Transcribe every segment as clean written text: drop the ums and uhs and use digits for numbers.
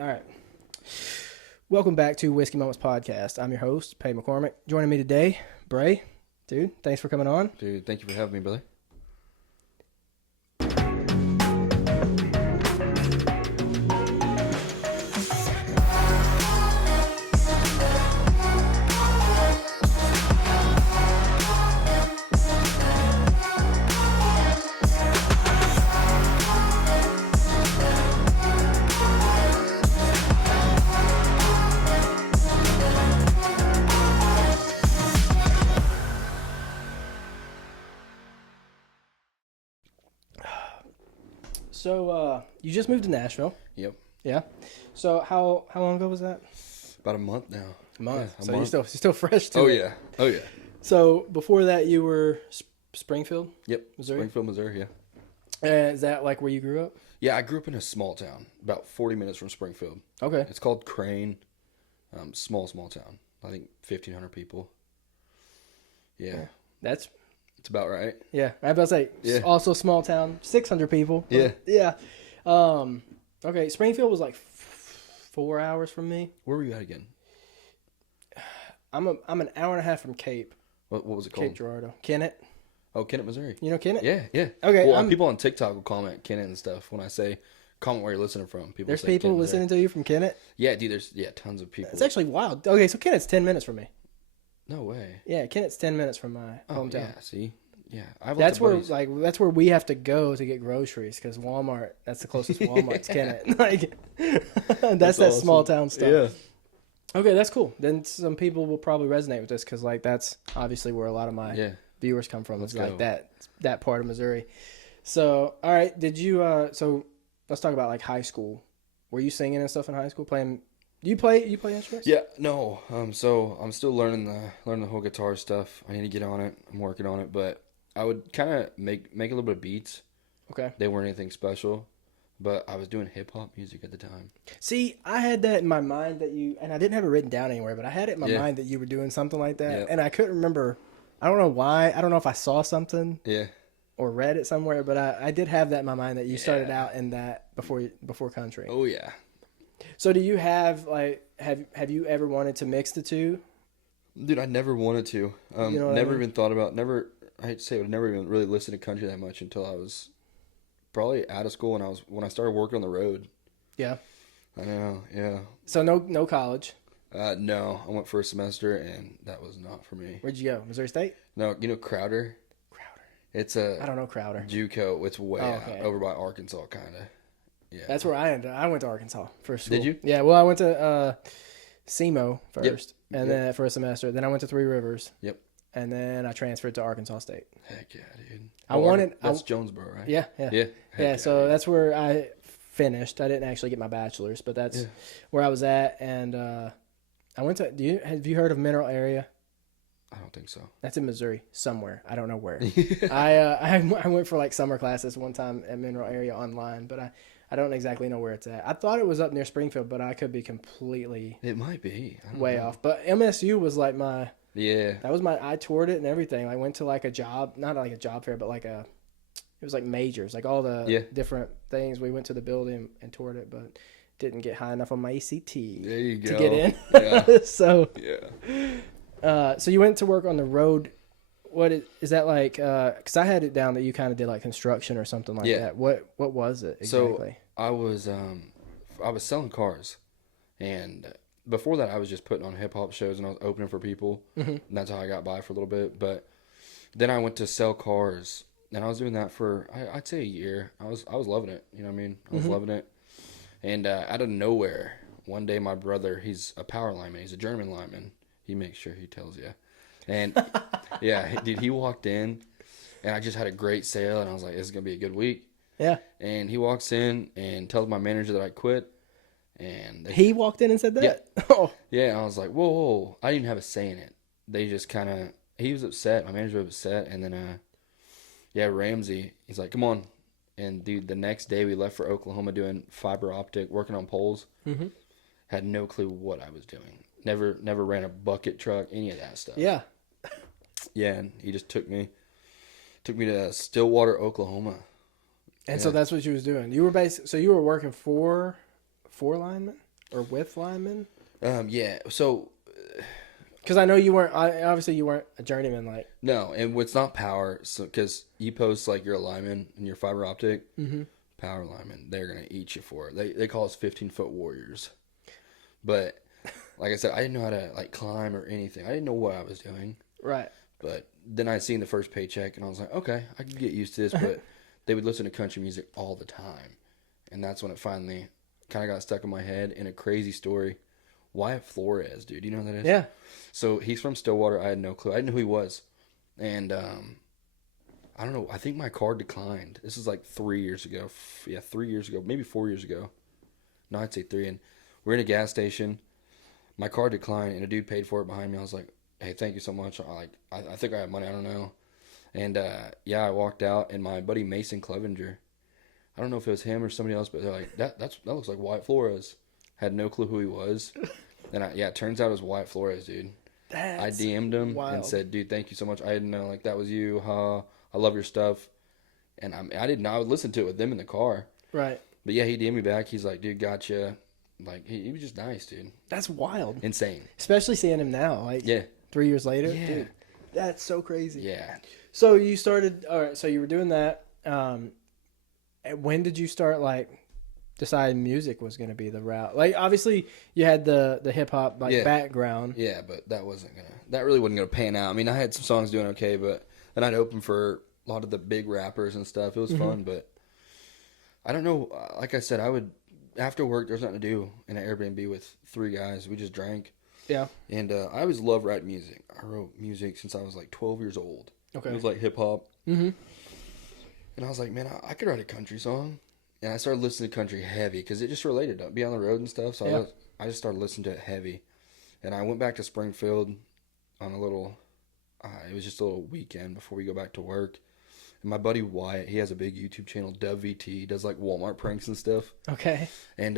All right. Welcome back to Whiskey Moments Podcast. I'm your host, Pay McCormick. Joining me today, Bray. Dude, thanks for coming on. Dude, thank you for having me, brother. So, you just moved to Nashville. Yep. Yeah. So, how long ago was that? About a month now. A month. Yeah, so you're still fresh to Oh, it. yeah. Oh, yeah. So, before that, you were Springfield? Yep. Missouri? Springfield, Missouri, yeah. Is that like where you grew up? Yeah, I grew up in a small town, about 40 minutes from Springfield. Okay. It's called Crane. Small town. I think 1,500 people. Yeah. That's... It's about right. Yeah, I was about to say, Yeah. also small town, 600 people. Yeah. Yeah. Okay, Springfield was like 4 hours from me. Where were you at again? I'm an hour and a half from Cape. What was it called? Cape Girardeau. Kennett. Oh, Kennett, Missouri. You know Kennett? Yeah, yeah. Okay, Well, people on TikTok will comment Kennett and stuff when I say comment where you're listening from. There's say people Kennett, listening Missouri. to you from Kennett? Yeah, dude, there's tons of people. It's actually wild. Okay, so Kennett's 10 minutes from me. No way. Yeah, Kennett's 10 minutes from my hometown. Yeah, see? Yeah. I have That's lots of where buddies. that's where we have to go to get groceries because Walmart, that's the closest Walmart to Kennett. Like that's that awesome. small town stuff. Yeah. Okay, that's cool. Then some people will probably resonate with this because like that's obviously where a lot of my Yeah. viewers come from. Let's It's like go. that part of Missouri. So, all right, did you so let's talk about like high school. Were you singing and stuff in high school? Playing you play instruments? Yeah, no. So I'm still learning the whole guitar stuff. I need to get on it. I'm working on it, but I would kind of make a little bit of beats. Okay. They weren't anything special, but I was doing hip hop music at the time. See, I had that in my mind that you, and I didn't have it written down anywhere, but I had it in my mind that you were doing something like that, Yeah. and I couldn't remember. I don't know why. I don't know if I saw something Yeah. or read it somewhere, but I did have that in my mind that you started out in that before country. Oh yeah. So do you have like have you ever wanted to mix the two? Dude, I never wanted to. You know what I Never mean? even thought about. Never. I hate to say it, but I never even really listened to country that much until I was probably out of school when I started working on the road. Yeah. I know. Yeah. So no college. No, I went for a semester and that was not for me. Where'd you go? Missouri State? No, you know Crowder. It's I don't know Crowder. JUCO. It's way out, okay. over by Arkansas, kind of. Yeah. That's where I ended. I went to Arkansas for school. Did you? Yeah. Well, I went to SEMO first, and Yep. then for a semester. Then I went to Three Rivers. Yep. And then I transferred to Arkansas State. Heck yeah, dude. That's Jonesboro, right? Yeah. Yeah. Yeah. Heck So that's where I finished. I didn't actually get my bachelor's, but that's where I was at. And I went to. Have you heard of Mineral Area? I don't think so. That's in Missouri somewhere. I don't know where. I went for like summer classes one time at Mineral Area online, but I don't exactly know where it's at. I thought it was up near Springfield, but I could be completely It might be. I don't way know. off. But MSU was like Yeah. I toured it and everything. I went to like a job, not like a job fair, but like it was like majors, like all the different things. We went to the building and toured it, but didn't get high enough on my ACT There you go. to get in. Yeah. So, Yeah. so you went to work on the road. What is that like? Because I had it down that you kind of did like construction or something like that. What was it exactly? So I was selling cars, and before that I was just putting on hip hop shows and I was opening for people. Mm-hmm. And that's how I got by for a little bit. But then I went to sell cars, and I was doing that for I'd say a year. I was loving it. You know what I mean? I was loving it. And out of nowhere, one day my brother, he's a power lineman. He's a German lineman. He makes sure he tells you. And yeah, dude, he walked in, and I just had a great sale, and I was like, this is going to be a good week. Yeah. And he walks in and tells my manager that I quit. And He walked in and said that? Yeah. Oh. Yeah, and I was like, whoa. I didn't have a say in it. They just kind of, he was upset. My manager was upset. And then, Ramsey, he's like, come on. And dude, the next day we left for Oklahoma doing fiber optic, working on poles. Mm-hmm. Had no clue what I was doing. Never ran a bucket truck, any of that stuff. Yeah. Yeah, and he just took me to Stillwater, Oklahoma. And so that's what you was doing. You were so you were working for linemen? or with linemen? Yeah. So, because I know you weren't. Obviously, you weren't a journeyman. Like no, and it's not power. So, because you post like you're a lineman and you're fiber optic, power lineman, they're gonna eat you for it. They call us 15-foot warriors. But like I said, I didn't know how to like climb or anything. I didn't know what I was doing. Right. But then I seen the first paycheck and I was like, okay, I can get used to this. But they would listen to country music all the time, and that's when it finally kind of got stuck in my head. In a crazy story, Wyatt Flores, dude, you know who that is? Yeah. So he's from Stillwater. I had no clue. I didn't know who he was, and I don't know. I think my card declined. This is like 3 years ago. Yeah, 3 years ago, maybe 4 years ago. No, I'd say 3. And we're in a gas station. My card declined, and a dude paid for it behind me. I was like, "Hey, thank you so much. I think I have money. I don't know." And yeah, I walked out, and my buddy Mason Clevenger, I don't know if it was him or somebody else, but they're like, that looks like Wyatt Flores. Had no clue who he was, and it turns out it was Wyatt Flores, dude. I DM'd him and said, "Dude, thank you so much. I didn't know like that was you. I love your stuff." And I didn't know. I would listen to it with them in the car. Right. But yeah, he DM'd me back. He's like, "Dude, gotcha." Like he was just nice, dude. That's wild. Insane. Especially seeing him now. Like 3 years later. Yeah. Dude, that's so crazy. Yeah. So you started. All right. So you were doing that. When did you start like deciding music was going to be the route? Like obviously you had the hip hop background. Yeah, but that really wasn't gonna pan out. I mean, I had some songs doing okay, but then I'd open for a lot of the big rappers and stuff. It was fun, but I don't know. Like I said, I would after work. There's nothing to do in an Airbnb with 3 guys. We just drank. Yeah. And I always loved writing music. I wrote music since I was like 12 years old. Okay. It was like hip hop. Mm-hmm. And I was like, man, I could write a country song. And I started listening to country heavy because it just related to be on the road and stuff. So I just started listening to it heavy. And I went back to Springfield on a little, it was just a little weekend before we go back to work. And my buddy Wyatt, he has a big YouTube channel, DovVT. He does like Walmart pranks and stuff. Okay. And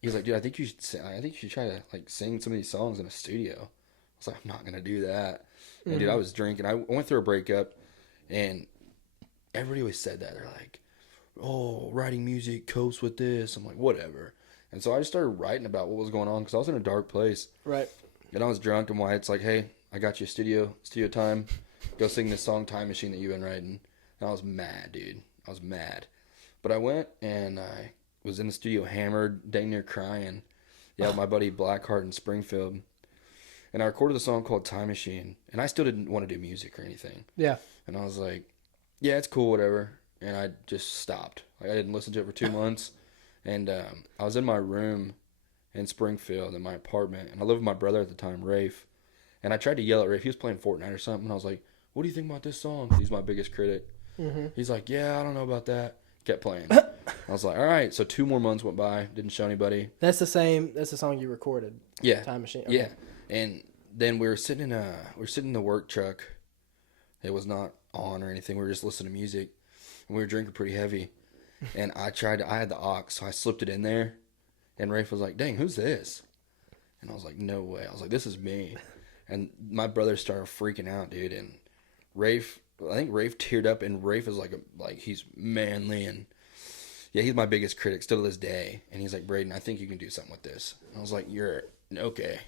he was like, dude, I think you should try to like sing some of these songs in a studio. I was like, I'm not going to do that. And dude, I was drinking. I went through a breakup and everybody always said that. They're like, oh, writing music copes with this. I'm like, whatever. And so I just started writing about what was going on because I was in a dark place. Right. And I was drunk, and Wyatt's like, hey, I got you studio time. Go sing this song, Time Machine, that you've been writing. And I was mad, dude. I was mad. But I went, and I was in the studio hammered, dang near crying. Yeah, with my buddy Blackheart in Springfield. And I recorded a song called Time Machine. And I still didn't want to do music or anything. Yeah. And I was like, yeah, it's cool, whatever. And I just stopped. Like, I didn't listen to it for 2 months. And I was in my room in Springfield in my apartment. And I lived with my brother at the time, Rafe. And I tried to yell at Rafe. He was playing Fortnite or something. And I was like, what do you think about this song? He's my biggest critic. Mm-hmm. He's like, yeah, I don't know about that. Kept playing. I was like, all right. So 2 more months went by. Didn't show anybody. That's the song you recorded. Yeah. Time Machine. Okay. Yeah. And then we were sitting in the work truck. It was not on or anything. We were just listening to music. And we were drinking pretty heavy. And I had the aux, so I slipped it in there. And Rafe was like, dang, who's this? And I was like, no way. I was like, this is me. And my brother started freaking out, dude. And I think Rafe teared up, and Rafe is like he's manly. And yeah, he's my biggest critic still to this day. And he's like, Braden, I think you can do something with this. And I was like, you're okay.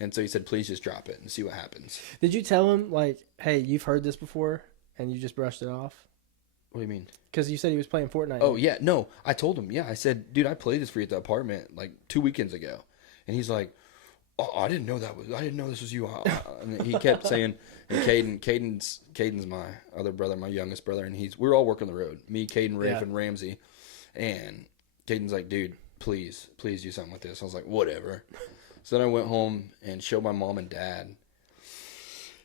And so he said, please just drop it and see what happens. Did you tell him, like, hey, you've heard this before, and you just brushed it off? What do you mean? Because you said he was playing Fortnite. Oh, yeah. No, I told him. Yeah, I said, dude, I played this for you at the apartment like 2 weekends ago. And he's like, oh, I didn't know this was you. And he kept saying, and Caden's my other brother, my youngest brother, and we're all working the road. Me, Caden, Rafe, and Ramsey. And Caden's like, dude, please do something with this. I was like, whatever. So then I went home and showed my mom and dad.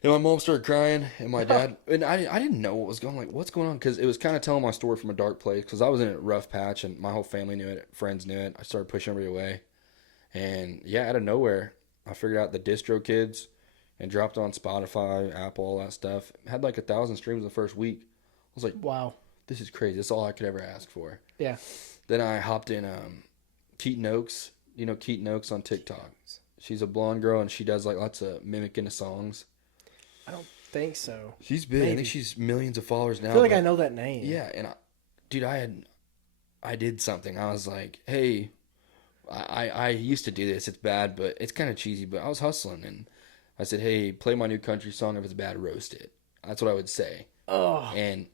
And my mom started crying, and my dad, and I didn't know what was going on. Like, what's going on? Because it was kind of telling my story from a dark place. Because I was in a rough patch, and my whole family knew it. Friends knew it. I started pushing everybody away. And, yeah, out of nowhere, I figured out the Distro Kids and dropped on Spotify, Apple, all that stuff. Had like 1,000 streams the first week. I was like, wow, this is crazy. That's all I could ever ask for. Yeah. Then I hopped in Keaton Oaks. You know Keaton Oaks on TikTok. She's a blonde girl, and she does like lots of mimicking of songs. I don't think so. She's big. Maybe. I think she's millions of followers now. I feel like I know that name. Yeah, and I did something. I was like, hey, I used to do this. It's bad, but it's kind of cheesy. But I was hustling, and I said, "Hey, play my new country song. If it's bad, roast it." That's what I would say. Oh. And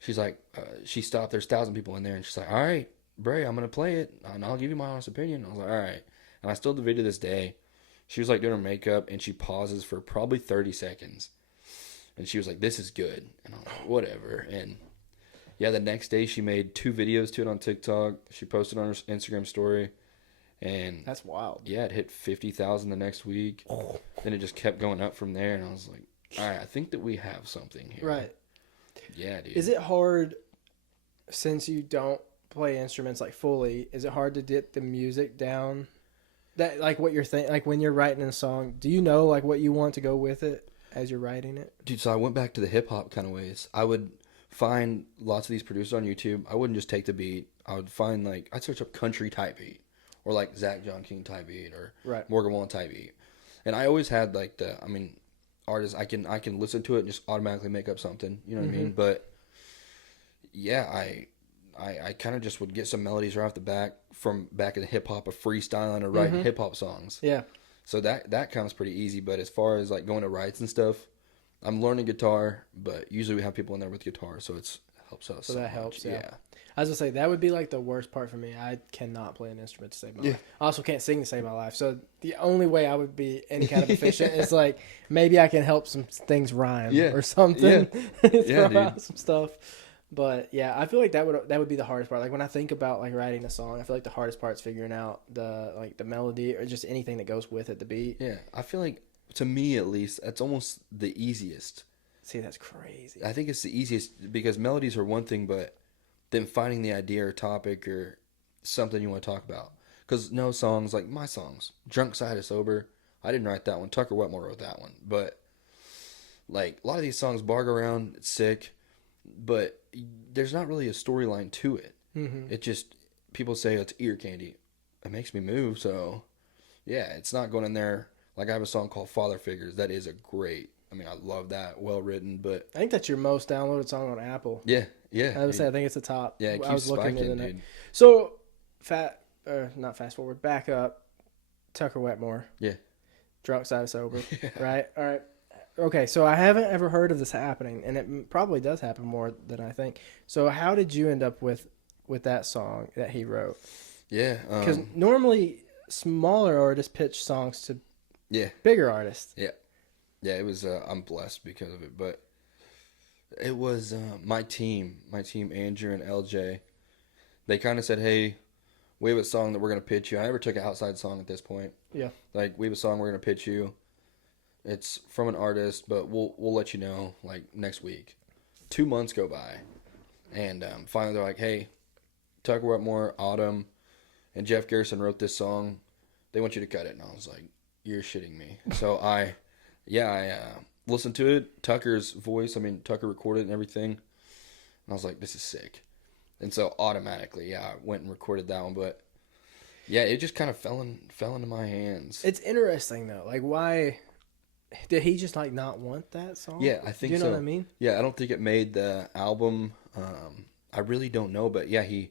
she's like, she stopped. There's 1,000 people in there, and she's like, "All right, Bray, I'm gonna play it, and I'll give you my honest opinion." I was like, "All right," and I still have the video to this day. She was like doing her makeup, and she pauses for probably 30 seconds, and she was like, "This is good," and I'm like, "Whatever." And yeah, the next day she made 2 videos to it on TikTok. She posted on her Instagram story. And that's wild. Yeah, it hit 50,000 the next week. Oh. Then it just kept going up from there, and I was like, all right, I think that we have something here. Right. Yeah, dude. Is it hard, since you don't play instruments like fully, is it hard to get the music down? That, like, what you're thinking, like when you're writing a song, do you know like what you want to go with it as you're writing it? Dude, so I went back to the hip hop kind of ways. I would find lots of these producers on YouTube. I wouldn't just take the beat. I would find, like, I'd search up country type beat, or like Zach John King type beat, or Morgan Wallen type beat. And I always had like artists I can listen to it and just automatically make up something. You know what I mean? But yeah, I kind of just would get some melodies right off the back from back in the hip hop of freestyling or writing hip hop songs. Yeah. So that comes pretty easy. But as far as like going to writes and stuff, I'm learning guitar, but usually we have people in there with guitar, so it helps us. So that helps. Yeah. I was gonna say that would be like the worst part for me. I cannot play an instrument to save my life. I also can't sing to save my life. So the only way I would be any kind of efficient is like maybe I can help some things rhyme or something. Throw out some stuff. But yeah, I feel like that would be the hardest part. Like when I think about like writing a song, I feel like the hardest part is figuring out the melody or just anything that goes with it, the beat. Yeah, I feel like, to me at least, that's almost the easiest. See, that's crazy. I think it's the easiest because melodies are one thing, but then finding the idea or topic or something you want to talk about. Because no songs, like my songs, Drunk Side of Sober, I didn't write that one. Tucker Wetmore wrote that one. But like a lot of these songs bark around, it's sick, but there's not really a storyline to it. It just, people say it's ear candy. It makes me move, so yeah, it's not going in there. Like I have a song called Father Figures. That is I love that. Well written, but I think that's your most downloaded song on Apple. Yeah. I would say I think it's the top. Yeah, it keeps spiking, dude. So, not fast forward, back up. Tucker Wetmore. Yeah. Drunk Side of Sober. Right? All right. Okay, so I haven't ever heard of this happening, and it probably does happen more than I think. So how did you end up with that song that he wrote? Yeah. Because normally smaller artists pitch songs to bigger artists. Yeah. Yeah, it was, I'm blessed because of it, but it was my team, Andrew and LJ. They kind of said, hey, we have a song that we're going to pitch you. I never took an outside song at this point. Yeah. Like, we have a song we're going to pitch you. It's from an artist, but we'll let you know, like, next week. 2 months go by, and finally they're like, hey, Tucker Wetmore, Autumn, and Jeff Garrison wrote this song. They want you to cut it. And I was like, you're shitting me. So I listened to it. Tucker's voice, Tucker recorded it and everything. And I was like, this is sick. And so automatically, I went and recorded that one. But yeah, it just kind of fell into my hands. It's interesting though. Like, why did he just like not want that song? Yeah, I think so. Do you know what I mean? Yeah, I don't think it made the album. I really don't know, but yeah, he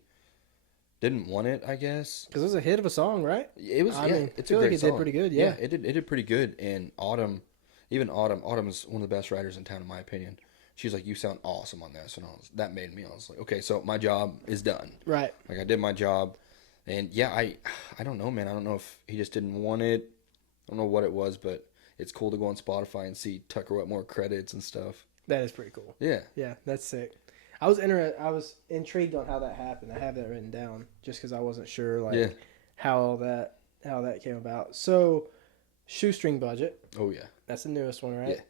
didn't want it, I guess. Because it was a hit of a song, right? It was. It's a great song. It did pretty good. Yeah, it did pretty good. And Autumn is one of the best writers in town, in my opinion. She's like, you sound awesome on this. And that made me, I was like, okay, so my job is done. Right. Like, I did my job. And yeah, I don't know, man. I don't know if he just didn't want it. I don't know what it was, but it's cool to go on Spotify and see Tucker Wetmore credits and stuff. That is pretty cool. Yeah. Yeah, that's sick. I was intrigued on how that happened. I have that written down just because I wasn't sure how that came about. So, Shoestring Budget. Oh yeah, that's the newest one, right? Yeah.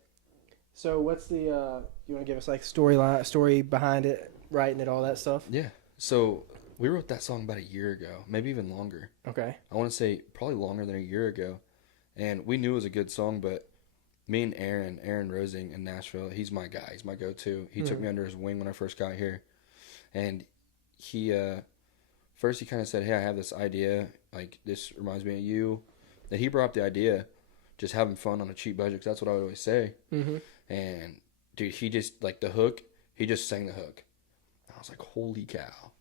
So what's the you want to give us like story behind it, writing it, all that stuff? Yeah. So we wrote that song about a year ago, maybe even longer. Okay. I want to say probably longer than a year ago, and we knew it was a good song, but me and Aaron Rosing in Nashville, he's my guy. He's my go-to. He took me under his wing when I first got here. And he, first he kind of said, hey, I have this idea. Like, this reminds me of you. That he brought up the idea, just having fun on a cheap budget, because that's what I would always say. Mm-hmm. And, dude, he just, like, the hook, he just sang the hook. I was like, holy cow.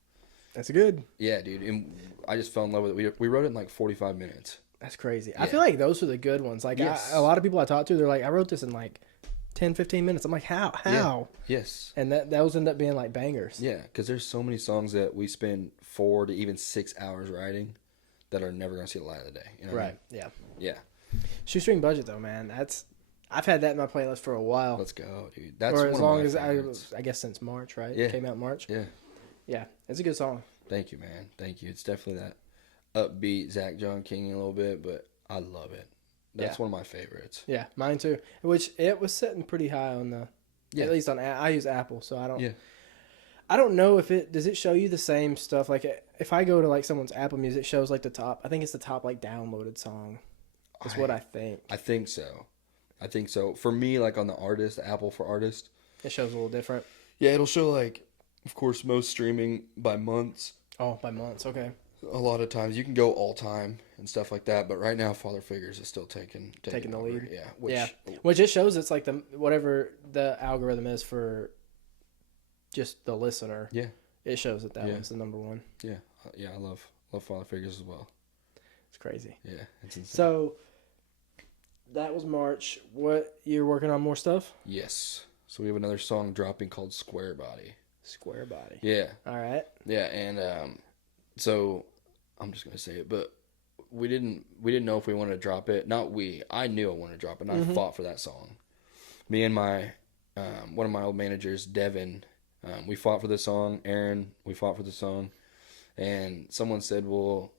That's good. Yeah, dude. And I just fell in love with it. We wrote it in like 45 minutes. That's crazy. Yeah. I feel like those are the good ones. Like Yes. a lot of people I talk to, they're like, I wrote this in like 10, 15 minutes. I'm like, how? Yeah. Yes. And those end up being like bangers. Yeah, because there's so many songs that we spend 4 to even 6 hours writing that are never going to see the light of the day. You know what I mean? Yeah. Yeah. Shoestring Budget though, man. I've had that in my playlist for a while. Let's go, dude. That's or as one long of as my favorites. I guess since March, right? Yeah. It came out in March. Yeah. Yeah, it's a good song. Thank you, man. Thank you. It's definitely that upbeat Zach John King a little bit, but I love it. That's one of my favorites. Yeah, mine too. Which it was sitting pretty high on the, at least on, I use Apple, so I don't. Yeah. I don't know if does it show you the same stuff? Like if I go to like someone's Apple Music, it shows like the top. I think it's the top like downloaded song. That's what I think. I think so. For me, like on the artist, Apple for artist, it shows a little different. Yeah, it'll show like, of course, most streaming by months. Oh, by months. Okay. A lot of times you can go all time and stuff like that, but right now Father Figures is still taking the over. lead. Yeah. Which it shows it's like whatever the algorithm is for just the listener. Yeah. It shows that one's the number one. Yeah. Yeah, I love Father Figures as well. It's crazy. Yeah, it's insane. So that was March. What, you're working on more stuff? Yes. So we have another song dropping called Square Body. Square Body. Yeah. All right. Yeah, and so I'm just gonna say it, but we didn't know if we wanted to drop it. I knew I wanted to drop it, and I fought for that song. Me and my one of my old managers, Devin, we fought for the song. Aaron, we fought for the song, and someone said, "Well,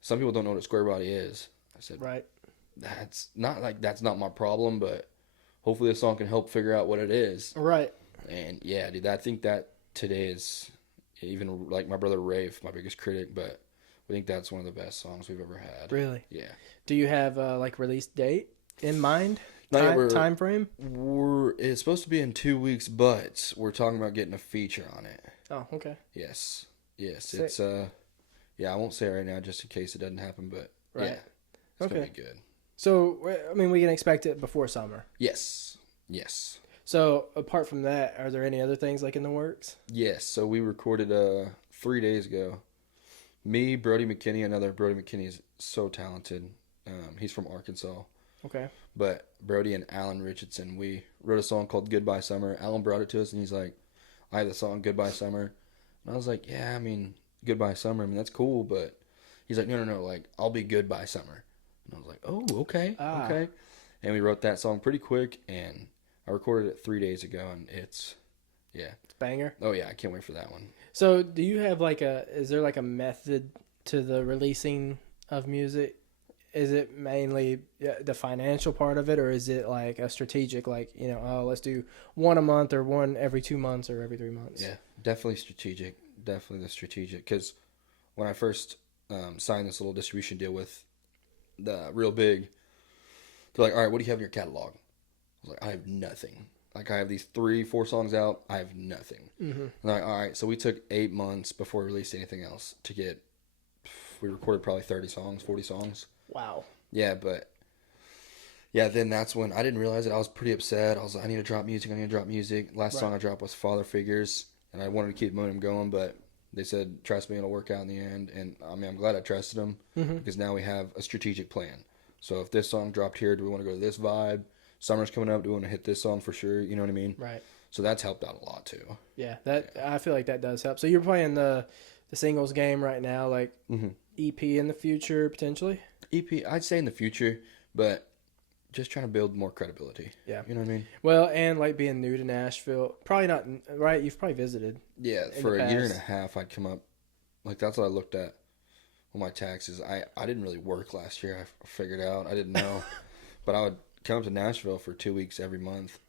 some people don't know what a square body is." I said, "Right, that's not my problem, but hopefully the song can help figure out what it is." Right. And yeah, dude, I think that today is, even like my brother Rafe, my biggest critic, but we think that's one of the best songs we've ever had. Really? Yeah. Do you have like release date in mind? Time frame? It's supposed to be in 2 weeks, but we're talking about getting a feature on it. Oh, okay. Yes. Sick. It's I won't say it right now just in case it doesn't happen, but yeah, it's gonna be good. So I mean, we can expect it before summer. Yes. So apart from that, are there any other things like in the works? Yes. So we recorded 3 days ago. Me, Brody McKinney, Brody McKinney is so talented. He's from Arkansas. Okay. But Brody and Alan Richardson, we wrote a song called Goodbye Summer. Alan brought it to us, and he's like, I have the song Goodbye Summer. And I was like, yeah, I mean, Goodbye Summer, I mean, that's cool, but he's like, no, like, I'll be Goodbye Summer. And I was like, oh, okay. And we wrote that song pretty quick, and I recorded it 3 days ago, and it's banger. Oh, yeah, I can't wait for that one. So do you have is there like a method to the releasing of music? Is it mainly the financial part of it, or is it like a strategic, like, let's do one a month or one every 2 months or every 3 months? Yeah, definitely strategic. Definitely the strategic. Because when I first signed this little distribution deal with the Real Big, they're like, all right, what do you have in your catalog? I was like, I have nothing. Like, I have these 3-4 songs out. I have nothing. Mm-hmm. And they're like, all right, so we took 8 months before we released anything else to get, we recorded probably 30 songs, 40 songs. Wow. Yeah, but then that's when I didn't realize it. I was pretty upset. I was like, I need to drop music. Last song I dropped was Father Figures, and I wanted to keep momentum going, but they said, trust me, it'll work out in the end. And I mean, I'm glad I trusted them because now we have a strategic plan. So if this song dropped here, do we want to go to this vibe? Summer's coming up. Do we want to hit this song for sure? You know what I mean? Right. So that's helped out a lot too. Yeah, I feel like that does help. So you're playing the singles game right now, like EP in the future potentially? EP, I'd say in the future, but just trying to build more credibility. Yeah. You know what I mean? Well, and like being new to Nashville, probably not, right? You've probably visited. Yeah, for a year and a half, I'd come up. Like, that's what I looked at on my taxes. I didn't really work last year. I figured out. I didn't know. But I would come up to Nashville for 2 weeks every month.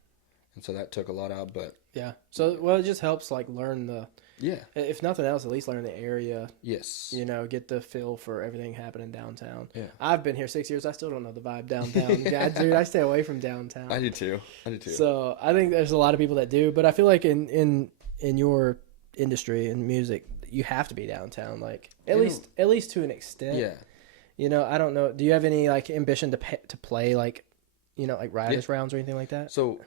And so that took a lot out, but... Yeah. So, well, it just helps, like, learn the... Yeah. If nothing else, at least learn the area. Yes. Get the feel for everything happening downtown. Yeah. I've been here 6 years. I still don't know the vibe downtown. Dude, I stay away from downtown. I do too. So I think there's a lot of people that do, but I feel like in your industry and music, you have to be downtown, like at least to an extent. Yeah. I don't know. Do you have any like ambition to play like, like Riders rounds or anything like that? So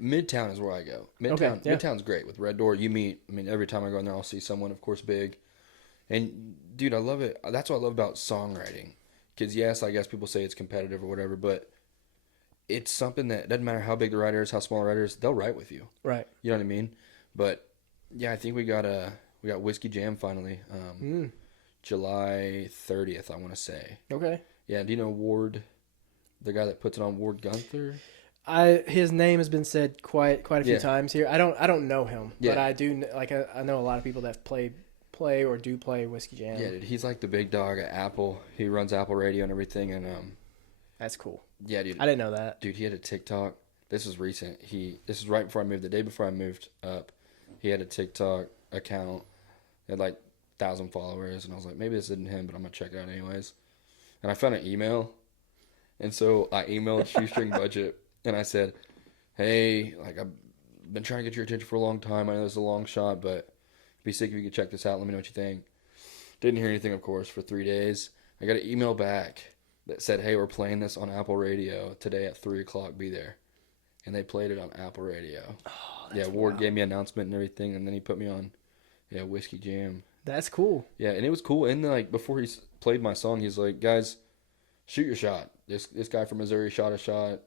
Midtown is where I go. Midtown's great with Red Door. You meet. I mean, every time I go in there, I'll see someone, of course, big. And dude, I love it. That's what I love about songwriting. Because yes, I guess people say it's competitive or whatever, but it's something that doesn't matter how big the writer is, how small the writer is, they'll write with you. Right. You know what I mean? But yeah, I think we got Whiskey Jam finally. July 30th, I want to say. Okay. Yeah. Do you know Ward, the guy that puts it on, Ward Gunther? His name has been said quite a few times here. I don't know him, but I do I know a lot of people that play or do play Whiskey Jam. Yeah, dude, he's like the big dog at Apple. He runs Apple Radio and everything, and that's cool. Yeah, dude. I didn't know that. Dude, he had a TikTok. This was recent. This is right before I moved. The day before I moved up, he had a TikTok account. He had like 1,000 followers, and I was like, maybe this isn't him, but I'm gonna check it out anyways. And I found an email, and so I emailed Shoestring Budget, and I said, hey, like I've been trying to get your attention for a long time. I know this is a long shot, but it'd be sick if you could check this out. Let me know what you think. Didn't hear anything, of course, for 3 days. I got an email back that said, hey, we're playing this on Apple Radio today at 3 o'clock. Be there. And they played it on Apple Radio. Oh, yeah, Ward gave me an announcement and everything, and then he put me on Whiskey Jam. That's cool. Yeah, and it was cool. And then, like, before he played my song, he's like, guys, shoot your shot. This guy from Missouri shot a shot.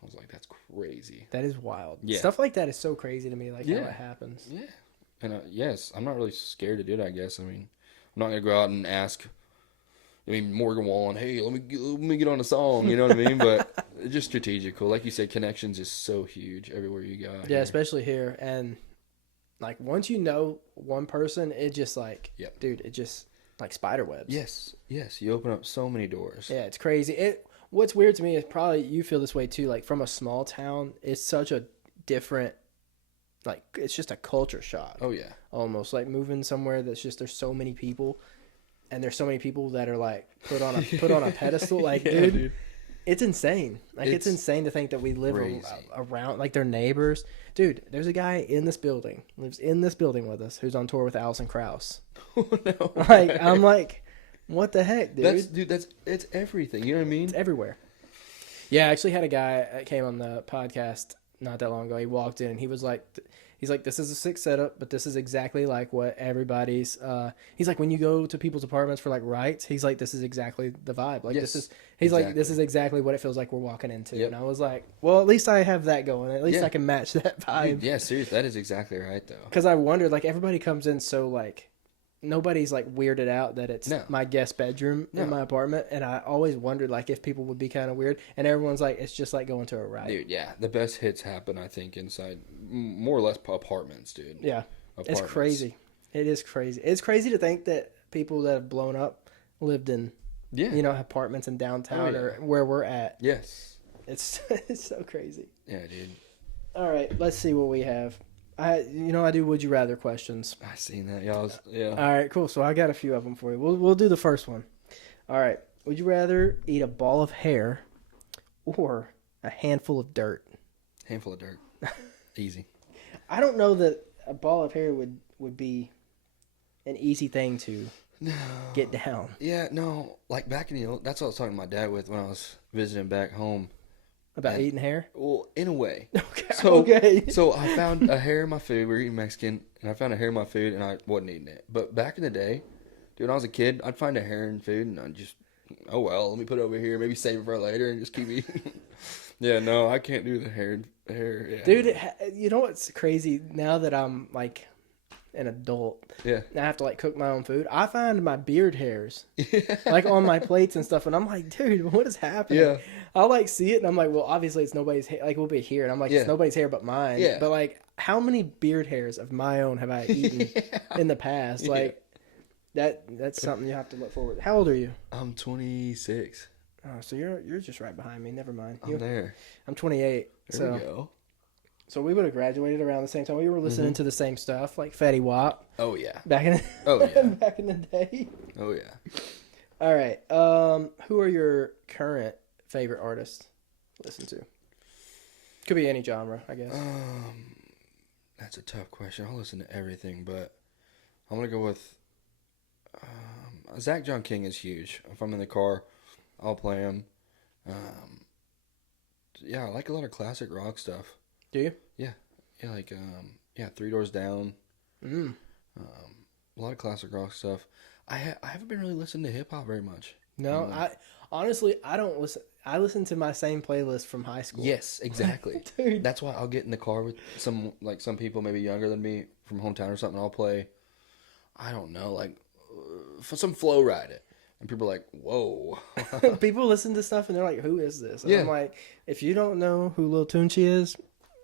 I was like, that's crazy. That is wild. Yeah. Stuff like that is so crazy to me, like how it happens. Yeah. And yes, I'm not really scared to do it, I guess. I mean, I'm not going to go out and ask, Morgan Wallen, hey, let me get on a song, you know what I mean? But it's just strategical. Like you said, connections is so huge everywhere you go. Yeah, especially here. And, like, once you know one person, it just, like, dude, it just, like, spider webs. Yes. You open up so many doors. Yeah, it's crazy. What's weird to me is probably you feel this way, too. Like, from a small town, it's such a different, like, it's just a culture shock. Oh, yeah. Almost. Like, moving somewhere that's just, there's so many people. And there's so many people that are like put on a pedestal. Like, dude, it's insane. Like, it's insane to think that we live around, like, their neighbors. Dude, there's a guy in this building, lives in this building with us, who's on tour with Alison Krauss. Oh, no. Like, I'm like, what the heck, dude? It's everything. You know what I mean? It's everywhere. Yeah, I actually had a guy that came on the podcast not that long ago. He walked in and he was like, this is a sick setup, but this is exactly like what everybody's, he's like, when you go to people's apartments for like rights, he's like, this is exactly the vibe. Like, like, this is exactly what it feels like we're walking into. Yep. And I was like, well, at least I have that going. At least I can match that vibe. Dude, yeah, seriously, that is exactly right, though. Because I wondered, like, everybody comes in so, like, nobody's, like, weirded out that it's my guest bedroom in my apartment. And I always wondered, like, if people would be kind of weird. And everyone's like, it's just like going to a ride. Dude, yeah. The best hits happen, I think, inside more or less apartments, dude. Yeah. Apartments. It's crazy. It is crazy. It's crazy to think that people that have blown up lived in, apartments in downtown or where we're at. Yes. It's so crazy. Yeah, dude. All right. Let's see what we have. I do Would You Rather questions. I seen that. Yeah. All right, cool. So I got a few of them for you. We'll do the first one. All right. Would you rather eat a ball of hair or a handful of dirt? Handful of dirt. Easy. I don't know that a ball of hair would be an easy thing to get down. Yeah, no. Like back in that's what I was talking to my dad with when I was visiting back home. About eating hair? Well, in a way. Okay. So I found a hair in my food. We were eating Mexican, and I found a hair in my food, and I wasn't eating it. But back in the day, dude, when I was a kid, I'd find a hair in food, and I'd just, oh, well, let me put it over here. Maybe save it for later and just keep eating. Yeah, no, I can't do the hair. Yeah. Dude, you know what's crazy? Now that I'm, like, an adult, and I have to, like, cook my own food, I find my beard hairs, like, on my plates and stuff, and I'm like, dude, what is happening? Yeah. I'll, like, see it, and I'm like, well, obviously it's nobody's hair, like, we'll be here, and I'm like, it's nobody's hair but mine, but, like, how many beard hairs of my own have I eaten in the past? Like, that's something you have to look forward to. How old are you? I'm 26. Oh, so you're just right behind me. Never mind. I'm there. I'm 28. There we go. So we would have graduated around the same time. We were listening to the same stuff, like Fetty Wap. Oh yeah. Back in the day. Oh yeah. All right. Who are your current favorite artists to listen to? Could be any genre, I guess. That's a tough question. I'll listen to everything, but I'm gonna go with Zach John King is huge. If I'm in the car, I'll play him. Yeah, I like a lot of classic rock stuff. Do you? Yeah. Yeah, like, Three Doors Down. Mm. A lot of classic rock stuff. I haven't been really listening to hip hop very much. No, I honestly I don't listen. I listen to my same playlist from high school. Yes, exactly. Dude. That's why I'll get in the car with some people maybe younger than me from hometown or something. I'll play, I don't know, like for some Flow Ride it, and people are like, "Whoa!" People listen to stuff and they're like, "Who is this?" And Yeah. I'm like, "If you don't know who Lil Tunechi is,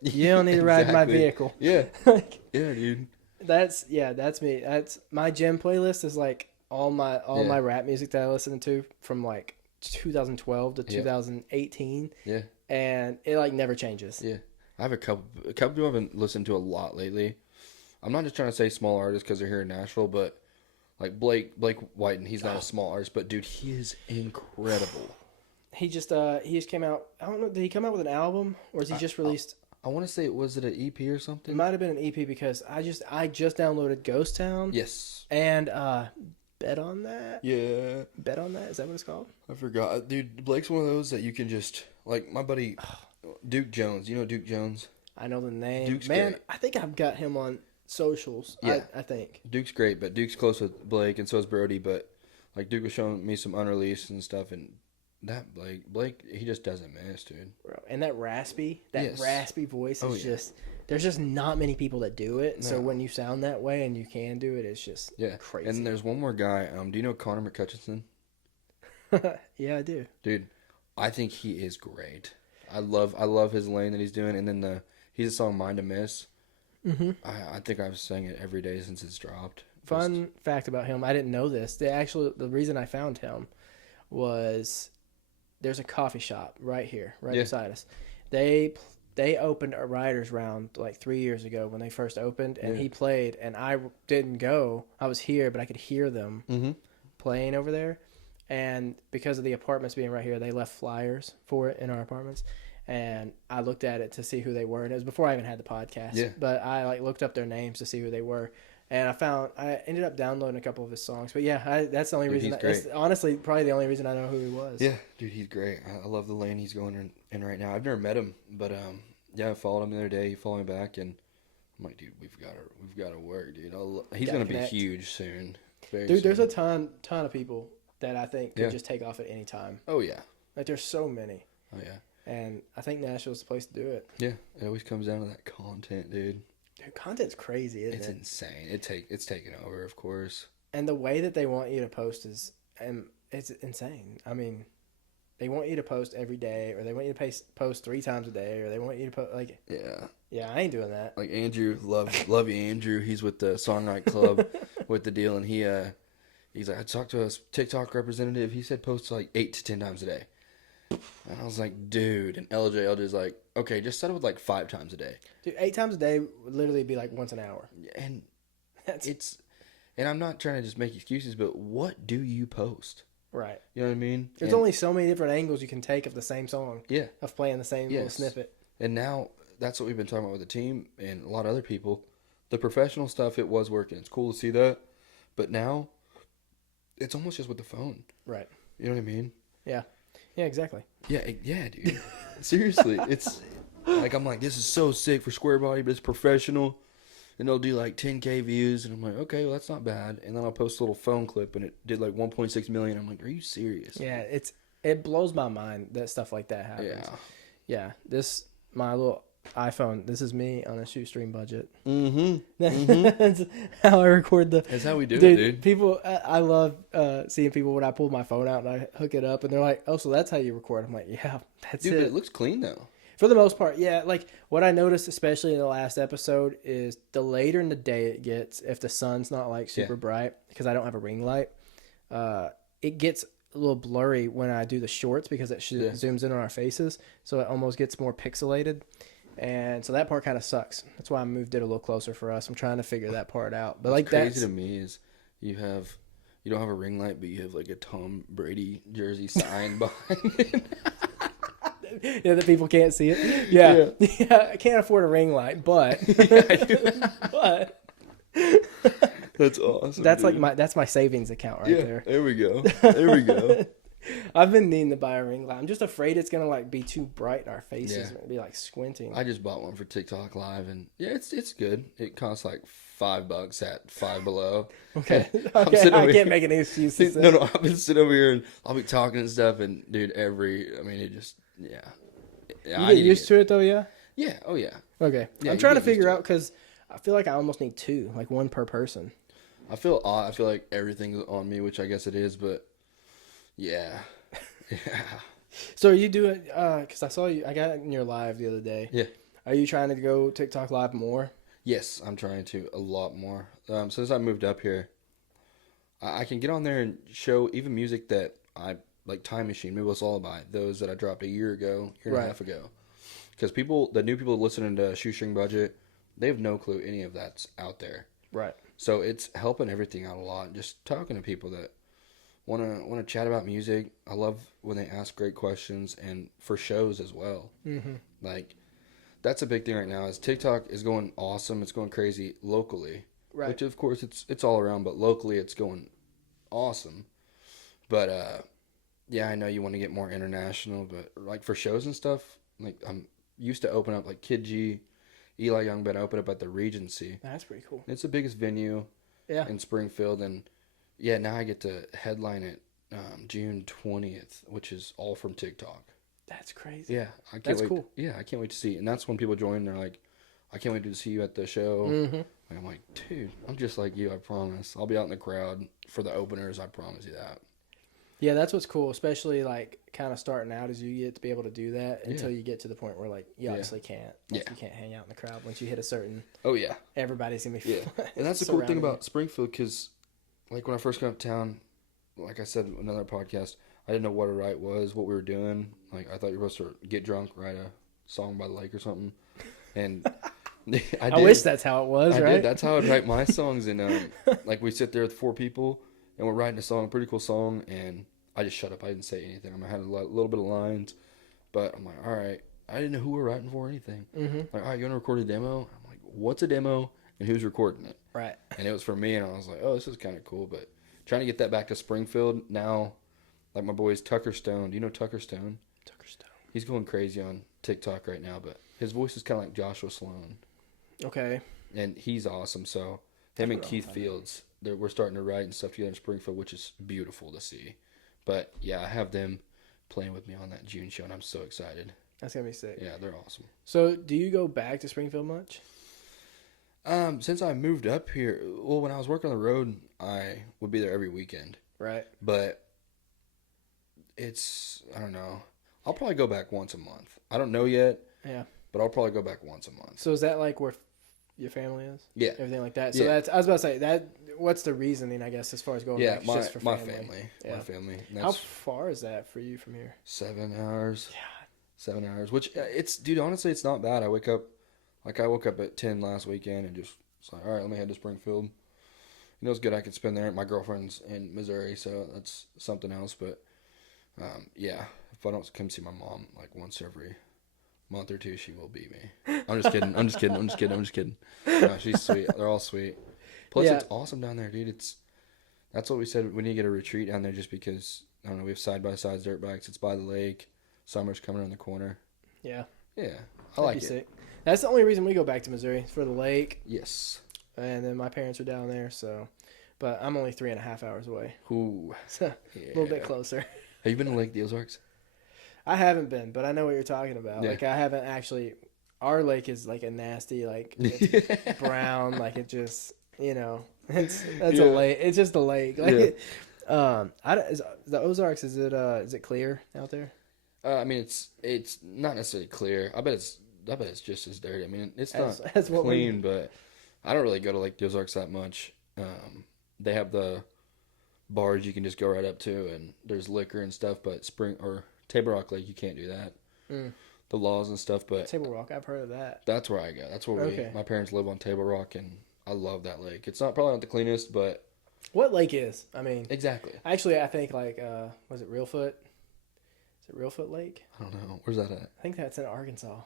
you don't need to ride my vehicle." Yeah, Like, yeah, dude. that's me. That's my gym playlist is like all my rap music that I listen to from like 2012 to 2018. Yeah, and it like never changes. yeah. I have a couple people I've been listening to a lot lately. I'm not just trying to say small artists because they're here in Nashville, but like Blake Whiten, he's not a small artist, but dude, he is incredible. He just came out. I don't know. Did he come out with an album or is he just released? I want to say was it an EP or something? It might have been an EP because I just downloaded Ghost Town. Yes. And Bet on That. Yeah. Bet on That. Is that what it's called? I forgot, dude. Blake's one of those that you can just like my buddy Duke Jones. You know Duke Jones? I know the name. Duke's Man, great. I think I've got him on socials. Yeah. I think. Duke's great, but Duke's close with Blake, and so is Brody. But like Duke was showing me some unreleased and stuff, and that Blake, he just doesn't miss, dude. Bro, and that raspy voice is just. There's just not many people that do it. No. So when you sound that way and you can do it, it's just crazy. And there's one more guy. Do you know Connor McCutcheon? Yeah, I do. Dude, I think he is great. I love his lane that he's doing, and then he's a song "Mind to Miss." Mm-hmm. I think I've sang it every day since it's dropped. Fun fact about him, I didn't know this. The reason I found him was there's a coffee shop right here, beside us. They opened a writers round like 3 years ago when they first opened, and he played, and I didn't go. I was here, but I could hear them playing over there. And because of the apartments being right here, they left flyers for it in our apartments. And I looked at it to see who they were. And it was before I even had the podcast. Yeah. But I like looked up their names to see who they were. And I ended up downloading a couple of his songs. But yeah, that's the only reason. It's honestly probably the only reason I know who he was. Yeah, dude, he's great. I love the lane he's going in right now. I've never met him, but I followed him the other day. He followed me back, and I'm like, dude, we've got to work, dude. He's gonna be huge soon. Dude, there's a ton of people that I think could just take off at any time. Oh yeah, like there's so many. Oh yeah. And I think Nashville's the place to do it. Yeah, it always comes down to that content, dude. Dude, content's crazy, isn't it? It's insane. It's taken over, of course. And the way that they want you to post it's insane. I mean, they want you to post every day, or they want you to post 3 times a day, or they want you to post like. Yeah, I ain't doing that. Like Andrew, love you, Andrew. He's with the Songwrite Club with the deal, and he's like, I talked to a TikTok representative. He said post like 8 to 10 times a day. And I was like, dude. And LJ's like, okay, just set it with like 5 times a day. Dude, 8 times a day would literally be like once an hour. And and I'm not trying to just make excuses, but what do you post? Right. You know what I mean? There's only so many different angles you can take of the same song. Yeah. Of playing the same little snippet. And now that's what we've been talking about with the team and a lot of other people. The professional stuff, it was working. It's cool to see that. But now it's almost just with the phone. Right. You know what I mean? Yeah. Yeah, exactly. Yeah, dude. Seriously, it's like I'm like, this is so sick for Square Body, but it's professional, and they'll do like 10K views, and I'm like, okay, well that's not bad. And then I'll post a little phone clip, and it did like 1.6 million. I'm like, are you serious? Yeah, it blows my mind that stuff like that happens. Yeah. My little iPhone. This is me on a shoestring budget. That's how I record That's how we do it, dude. People, I love seeing people when I pull my phone out and I hook it up, and they're like, "Oh, so that's how you record?" I'm like, "Yeah, that's it." Dude, it looks clean though. For the most part, yeah. Like what I noticed, especially in the last episode, is the later in the day it gets, if the sun's not like super bright, because I don't have a ring light, it gets a little blurry when I do the shorts because it zooms in on our faces, so it almost gets more pixelated. And so that part kind of sucks. That's why I moved it a little closer for us. I'm trying to figure that part out. But What's crazy to me is you don't have a ring light, but you have like a Tom Brady jersey sign behind it. Yeah, that people can't see it. Yeah. I can't afford a ring light, but That's awesome. That's dude. That's my savings account right there. There we go. I've been needing to buy a ring light. I'm just afraid it's gonna like be too bright in our faces. Yeah. And be like squinting. I just bought one for TikTok Live, and yeah, it's good. It costs like $5 at Five Below. Okay, I'm okay. sitting I over can't here- make any excuses. No, I've been sitting over here and I'll be talking and stuff, and dude, I mean, it just, yeah. You get used to it though, yeah. Yeah. Oh yeah. Okay. Yeah, I'm you trying to get used figure to out because I feel like I almost need two, like one per person. I feel odd. I feel like everything's on me, which I guess it is, but yeah. Yeah. So are you doing? Because I saw you. I got in your live the other day. Yeah. Are you trying to go TikTok live more? Yes, I'm trying to a lot more. Since I moved up here, I can get on there and show even music that I like. Time Machine, Midwest Lullaby, those that I dropped a year and a half ago. Because the new people listening to Shoestring Budget, they have no clue any of that's out there. Right. So it's helping everything out a lot. Just talking to people that want to chat about music. I love when they ask great questions, and for shows as well. Mm-hmm. Like, that's a big thing right now. Is TikTok is going awesome. It's going crazy locally, Right. which of course it's all around, but locally it's going awesome. But yeah, I know you want to get more international, but like for shows and stuff, like I'm used to open up like Kid G, Eli Young, but I open up at the Regency. That's pretty cool. It's the biggest venue in Springfield, and yeah, now I get to headline it June 20th, which is all from TikTok. That's crazy. Yeah, I can't That's wait. cool. Yeah, I can't wait to see it. And that's when people join. They're like, I can't wait to see you at the show. Mm-hmm. And I'm like, dude, I'm just like you, I promise. I'll be out in the crowd for the openers, I promise you that. Yeah, that's what's cool, especially like kind of starting out as you get to be able to do that until you get to the point where like you obviously can't. Like, you can't hang out in the crowd once you hit a certain. Oh yeah. Everybody's gonna be. Yeah, and that's the cool thing about Springfield, because like when I first got up to town, like I said in another podcast, I didn't know what a write was, what we were doing. Like I thought you were supposed to get drunk, write a song by the lake or something, and I wish that's how it was. Right? That's how I'd write my songs, and like we sit there with 4 people and we're writing a song, a pretty cool song, and I just shut up. I didn't say anything. I had a little bit of lines, but I'm like, all right. I didn't know who we were writing for or anything. Mm-hmm. Like, all right, you want to record a demo? I'm like, what's a demo and who's recording it? Right. And it was for me, and I was like, oh, this is kind of cool. But trying to get that back to Springfield now, like my boys Tucker Stone. Do you know Tucker Stone? Tucker Stone. He's going crazy on TikTok right now, but his voice is kind of like Joshua Sloan. Okay. And he's awesome. So him and Keith Fields, we're starting to write and stuff together in Springfield, which is beautiful to see. But yeah, I have them playing with me on that June show, and I'm so excited. That's gonna be sick. Yeah, they're awesome. So, do you go back to Springfield much? Since I moved up here, well, when I was working on the road, I would be there every weekend. Right. But I don't know. I'll probably go back once a month. I don't know yet. Yeah. But I'll probably go back once a month. So is that like where your family is? Yeah. Everything like that. So that's, I was about to say that. What's the reasoning, I guess, as far as going back? My, just for my family. family. Yeah. My family. How far is that for you from here? 7 hours. Yeah. 7 hours. Which dude, honestly, it's not bad. I woke up at 10 last weekend and just was like, all right, let me head to Springfield. You know, it's good I could spend there. My girlfriend's in Missouri, so that's something else. But yeah, if I don't come see my mom like once every month or two, she will beat me. I'm just kidding. I'm just kidding. No, she's sweet. They're all sweet. Plus, it's awesome down there, dude. That's what we said. We need to get a retreat down there just because, I don't know, we have side-by-sides, dirt bikes. It's by the lake. Summer's coming around the corner. Yeah. Yeah. I like it. Sick. That's the only reason we go back to Missouri, for the lake. Yes. And then my parents are down there, so. But I'm only 3.5 hours away. Ooh. So, a little bit closer. Have you been to Lake the Ozarks? I haven't been, but I know what you're talking about. Yeah. Like, I haven't actually. Our lake is like a nasty, like, it's brown, like it just, you know, that's a lake. It's just a lake. Like, is the Ozarks, is it clear out there? I mean, it's not necessarily clear. I bet it's just as dirty. I mean, it's not as clean, but I don't really go to Lake the Ozarks that much. They have the bars you can just go right up to, and there's liquor and stuff. But Table Rock Lake, you can't do that. The laws and stuff. But Table Rock, I've heard of that. That's where I go. That's where my parents live on Table Rock, and I love that lake. It's probably not the cleanest, but what lake is? I mean, exactly. Actually, I think like was it Reelfoot? Is it Reelfoot Lake? I don't know. Where's that at? I think that's in Arkansas.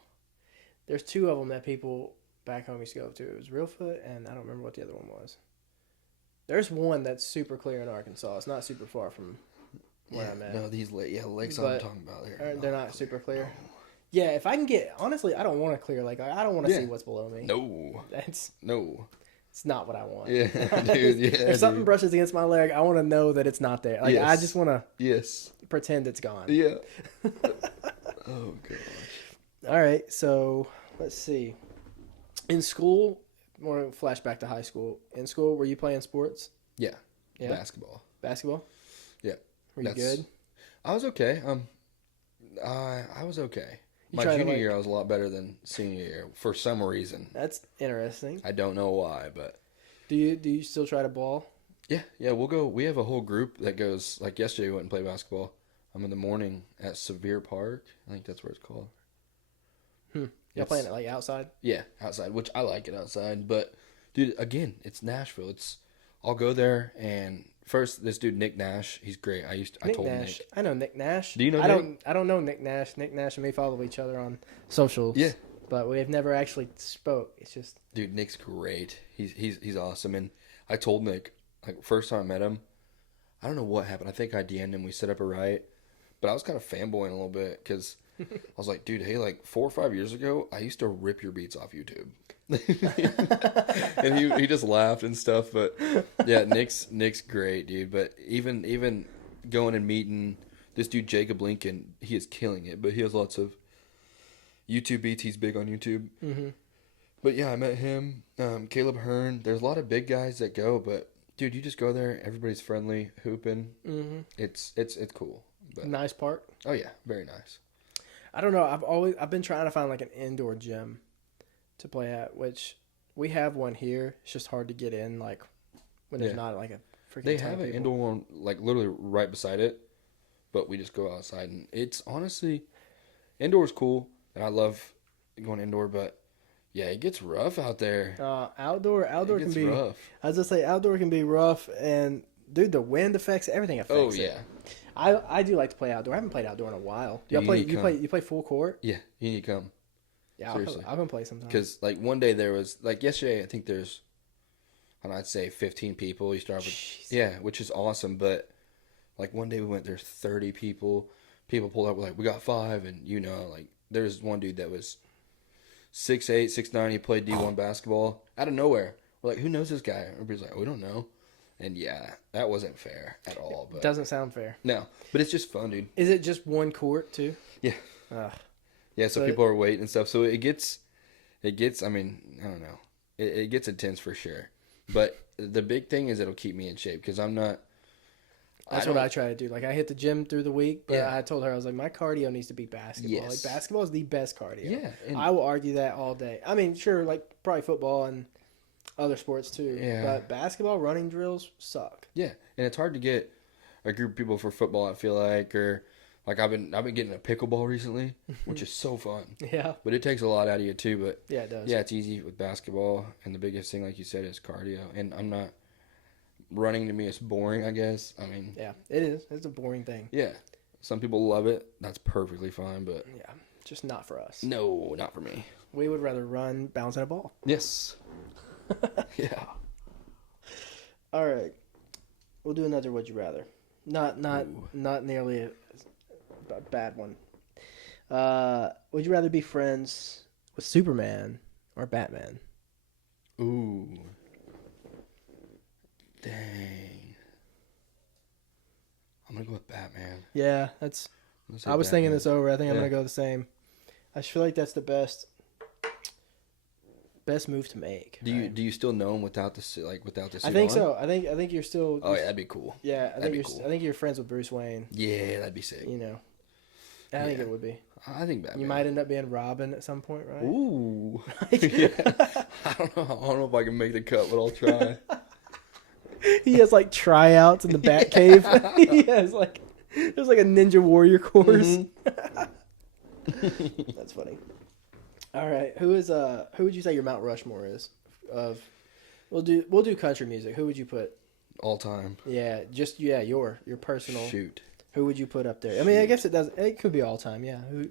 There's 2 of them that people back home used to go to. It was Reelfoot, and I don't remember what the other one was. There's one that's super clear in Arkansas. It's not super far from where I'm at. No, these lakes But I'm talking about there. they're not super clear. Yeah, if I can get, honestly, I don't want to clear. Like, I don't want to see what's below me. No. It's not what I want. Yeah, dude. Yeah, if something brushes against my leg, I want to know that it's not there. Like, I just want to pretend it's gone. Yeah. Oh, gosh. All right, so let's see. In school, more flashback to high school. In school, were you playing sports? Yeah. Basketball. Basketball? Yeah. Were you good? I was okay. I was okay. My junior year, I was a lot better than senior year for some reason. That's interesting. I don't know why, but do you still try to ball? Yeah. We'll go. We have a whole group that goes. Like yesterday, we went and played basketball. I'm in the morning at Sevier Park. I think that's where it's called. Y'all playing it like outside? Yeah, outside. Which I like it outside, but dude, again, it's Nashville. I'll go there and. First, this dude Nick Nash, he's great. I told Nash. Nick. I know Nick Nash. Do you know Nick? I don't know Nick Nash. Nick Nash and me follow each other on socials. Yeah. But we have never actually spoke. It's just dude, Nick's great. He's awesome. And I told Nick, like first time I met him, I don't know what happened. I think I DM'd him. We set up a riot, but I was kind of fanboying a little bit because I was like, dude, hey, like 4 or 5 years ago, I used to rip your beats off YouTube. And he just laughed and stuff, but yeah, Nick's great, dude. But even going and meeting this dude Jacob Lincoln, he is killing it. But he has lots of YouTube beats. He's big on YouTube. Mm-hmm. But yeah, I met him. Caleb Hearn. There's a lot of big guys that go, but dude, you just go there. Everybody's friendly, hooping. Mm-hmm. It's cool. But, nice park. Oh yeah, very nice. I don't know. I've been trying to find like an indoor gym to play at, which we have one here. It's just hard to get in, like when there's not like a freaking. They have an indoor one, like literally right beside it, but we just go outside, and it's honestly, indoor is cool, and I love going indoor, but yeah, it gets rough out there. Outdoor can be rough. I was just say outdoor can be rough, and dude, the wind affects everything. Affects it. I do like to play outdoor. I haven't played outdoor in a while. Do you play full court? Yeah, you need to come. Yeah, seriously. I'll come play sometime. Because like one day there was like yesterday, I think there's, I'd say 15 people. You start with which is awesome. But like one day we went, there's 30 people. People pulled up, we're like, we got 5, and like there's one dude that was 6'8", 6'9". He played D1 basketball out of nowhere. We're like, who knows this guy? Everybody's like, we don't know. And yeah, that wasn't fair at all. But doesn't sound fair. No, but it's just fun, dude. Is it just one court too? Yeah. Yeah, so people are waiting and stuff. So it gets, I mean, I don't know. It gets intense for sure. But the big thing is it'll keep me in shape because I'm not. That's what I try to do. Like, I hit the gym through the week, but I told her, I was like, my cardio needs to be basketball. Yes. Like, basketball is the best cardio. Yeah. I will argue that all day. I mean, sure, like, probably football and other sports too. Yeah. But basketball, running drills suck. Yeah, and it's hard to get a group of people for football, I feel like, or... Like I've been getting a pickleball recently, which is so fun. Yeah. But it takes a lot out of you too. But yeah, it does. Yeah, it's easy with basketball, and the biggest thing, like you said, is cardio. And I'm not running to me is boring. I guess. I mean. Yeah, it is. It's a boring thing. Yeah, some people love it. That's perfectly fine. But yeah, just not for us. No, not for me. We would rather run bouncing a ball. Yes. Yeah. All right, we'll do another. Would you rather? Not nearly a bad one. Would you rather be friends with Superman or Batman? Ooh. Dang. I'm going to go with Batman. Yeah, I was thinking this over. I think I'm going to go the same. I just feel like that's the best move to make. Do you still know him without the suit I think so. I think you're still. Oh yeah, that'd be cool. Yeah, I think you're friends with Bruce Wayne. Yeah, that'd be sick. I think it would be. I think Batman. You might end up being Robin at some point, right? Ooh. Yeah. I don't know if I can make the cut, but I'll try. He has like tryouts in the Batcave. He has there's like a Ninja Warrior course. Mm-hmm. That's funny. All right, who would you say your Mount Rushmore is? We'll do country music. Who would you put? All time. Yeah, your personal. Shoot. Who would you put up there? I mean, I guess it could be all time. Yeah, who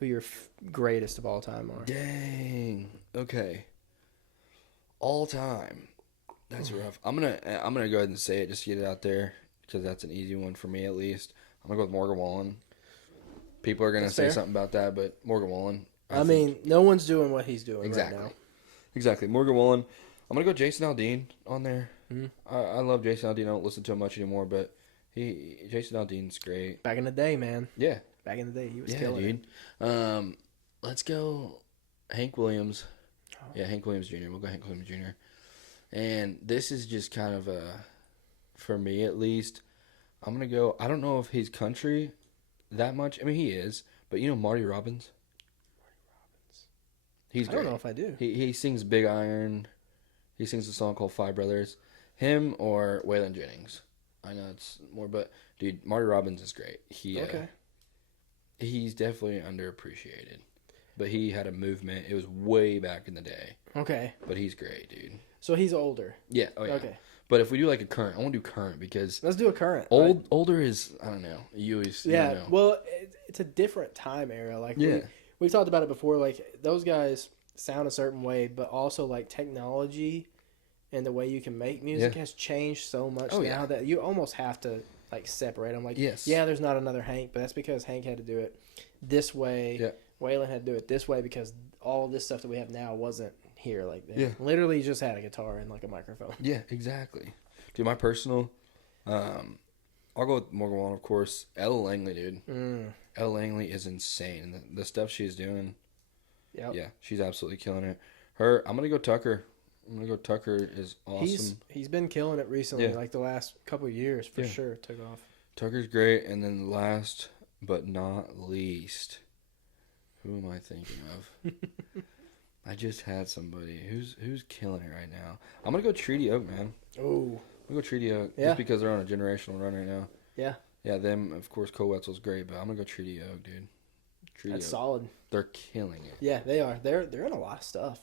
your greatest of all time are? Dang. Okay. All time. That's rough. I'm gonna go ahead and say it just to get it out there. because that's an easy one for me at least. I'm gonna go with Morgan Wallen. People are gonna say fair. something about that, but Morgan Wallen. I mean, no one's doing what he's doing exactly. right now. Exactly. Morgan Wallen. I'm gonna go Jason Aldean on there. Mm-hmm. I love Jason Aldean. I don't listen to him much anymore, but Jason Aldean's great. Back in the day, man. Yeah. Back in the day, he was killing it. Let's go Hank Williams. Oh. Yeah, Hank Williams Jr. We'll go Hank Williams Jr. And this is just kind of for me at least, I'm going to go, I don't know if he's country that much. I mean, he is, but you know Marty Robbins? He's great. I don't know if I do. He sings Big Iron. He sings a song called Five Brothers. Him or Waylon Jennings. I know it's more, but dude, Marty Robbins is great. Okay. He's definitely underappreciated, but he had a movement. It was way back in the day. Okay. But he's great, dude. So he's older. Yeah. Oh yeah. Okay. But if we do like a current, I want to do current because let's do a current. Older is I don't know. You always yeah. Know. Well, it's a different time era. Like we talked about it before. Like those guys sound a certain way, but also like technology and the way you can make music has changed so much now that you almost have to like separate them. Like there's not another Hank, but that's because Hank had to do it this way. Yeah. Waylon had to do it this way because all this stuff that we have now wasn't here like that. Yeah. Literally just had a guitar and like a microphone. Yeah, exactly. Dude, my personal I'll go with Morgan Wallen, of course. Ella Langley, dude. Ella Langley is insane. The stuff she's doing. Yeah, she's absolutely killing it. I'm gonna go Tucker. Tucker is awesome. He's been killing it recently, like the last couple of years for sure. Took off. Tucker's great, and then last but not least, who am I thinking of? I just had somebody who's killing it right now. I'm gonna go Treaty Oak, man. Oh, I'm gonna go Treaty Oak just because they're on a generational run right now. Yeah. Yeah, them of course. Cole Wetzel's great, but I'm gonna go Treaty Oak, dude. That's solid. They're killing it. Yeah, they are. They're in a lot of stuff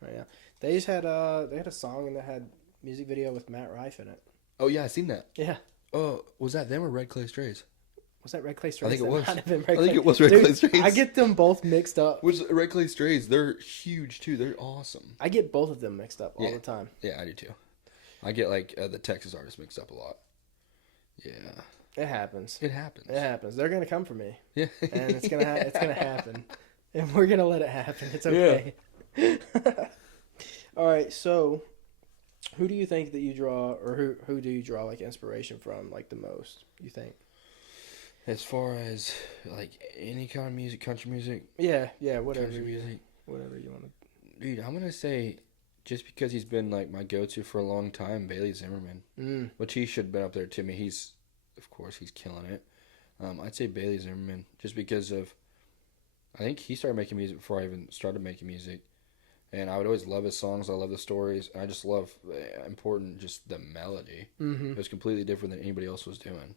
right now. They just had they had a song and they had music video with Matt Rife in it. Oh yeah, I seen that. Yeah. Oh, was that them or Red Clay Strays? Was that Red Clay Strays? I think it was. I think it was Red Clay Strays. I get them both mixed up. Which Red Clay Strays? They're huge too. They're awesome. I get both of them mixed up all the time. Yeah, I do too. I get like the Texas artists mixed up a lot. Yeah. It happens. It happens. They're gonna come for me. Yeah. And it's gonna happen, and we're gonna let it happen. It's okay. Yeah. All right. So, who do you think that you draw, or who do you draw like inspiration from, like the most? You think? As far as like any kind of music, country music. Yeah. Whatever. Country music. Whatever you want to. Dude, I'm gonna say, just because he's been like my go-to for a long time, Bailey Zimmerman, which he should have been up there to me. Of course, he's killing it. I'd say Bailey Zimmerman, just because of, I think he started making music before I even started making music. And I would always love his songs. I love the stories. And I just love, just the melody. Mm-hmm. It was completely different than anybody else was doing.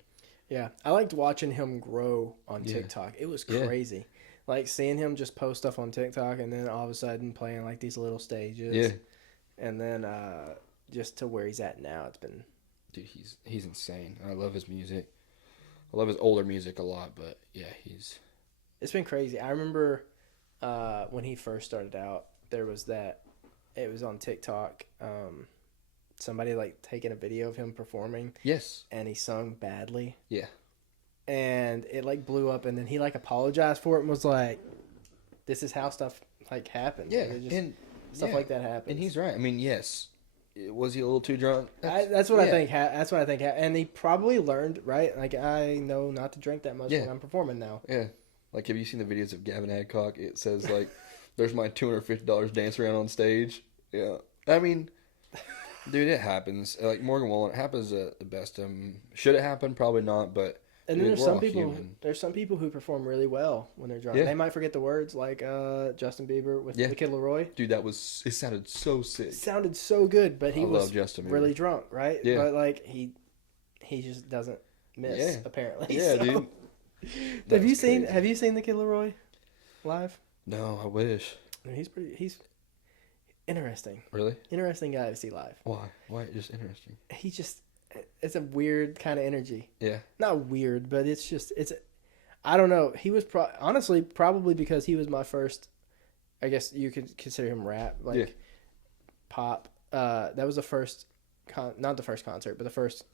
Yeah. I liked watching him grow on TikTok. It was crazy. Yeah. Like seeing him just post stuff on TikTok and then all of a sudden playing like these little stages. Yeah. And then just to where he's at now, it's been... Dude, he's insane. I love his music. I love his older music a lot, but yeah, It's been crazy. I remember when he first started out, there was that. It was on TikTok. Somebody like taking a video of him performing. Yes. And he sung badly. Yeah. And it like blew up, and then he like apologized for it and was like, "This is how stuff like happens." Yeah. Like, and stuff like that happens. And he's right. I mean, yes. Was he a little too drunk? That's what I think. That's what I think. And he probably learned, right? Like, I know not to drink that much when I'm performing now. Yeah. Like, have you seen the videos of Gavin Adcock? It says, like, there's my $250 dance around on stage. Yeah. I mean, dude, it happens. Like, Morgan Wallen, it happens at the best. Should it happen? Probably not, but... And then there's some people. Human. There's some people who perform really well when they're drunk. Yeah. They might forget the words, like Justin Bieber with the Kid Laroi. Dude, it sounded so sick. It sounded so good, but he was really Bieber. Drunk, right? Yeah. But like he just doesn't miss apparently. Yeah, so. dude. Have you seen the Kid Laroi live? No, I wish. He's interesting. Really? Interesting guy to see live. Why? Why just interesting? It's a weird kind of energy. Yeah. Not weird, but I don't know. He was honestly probably because he was my first, I guess you could consider him rap, pop. That was the first, not the first concert, but the first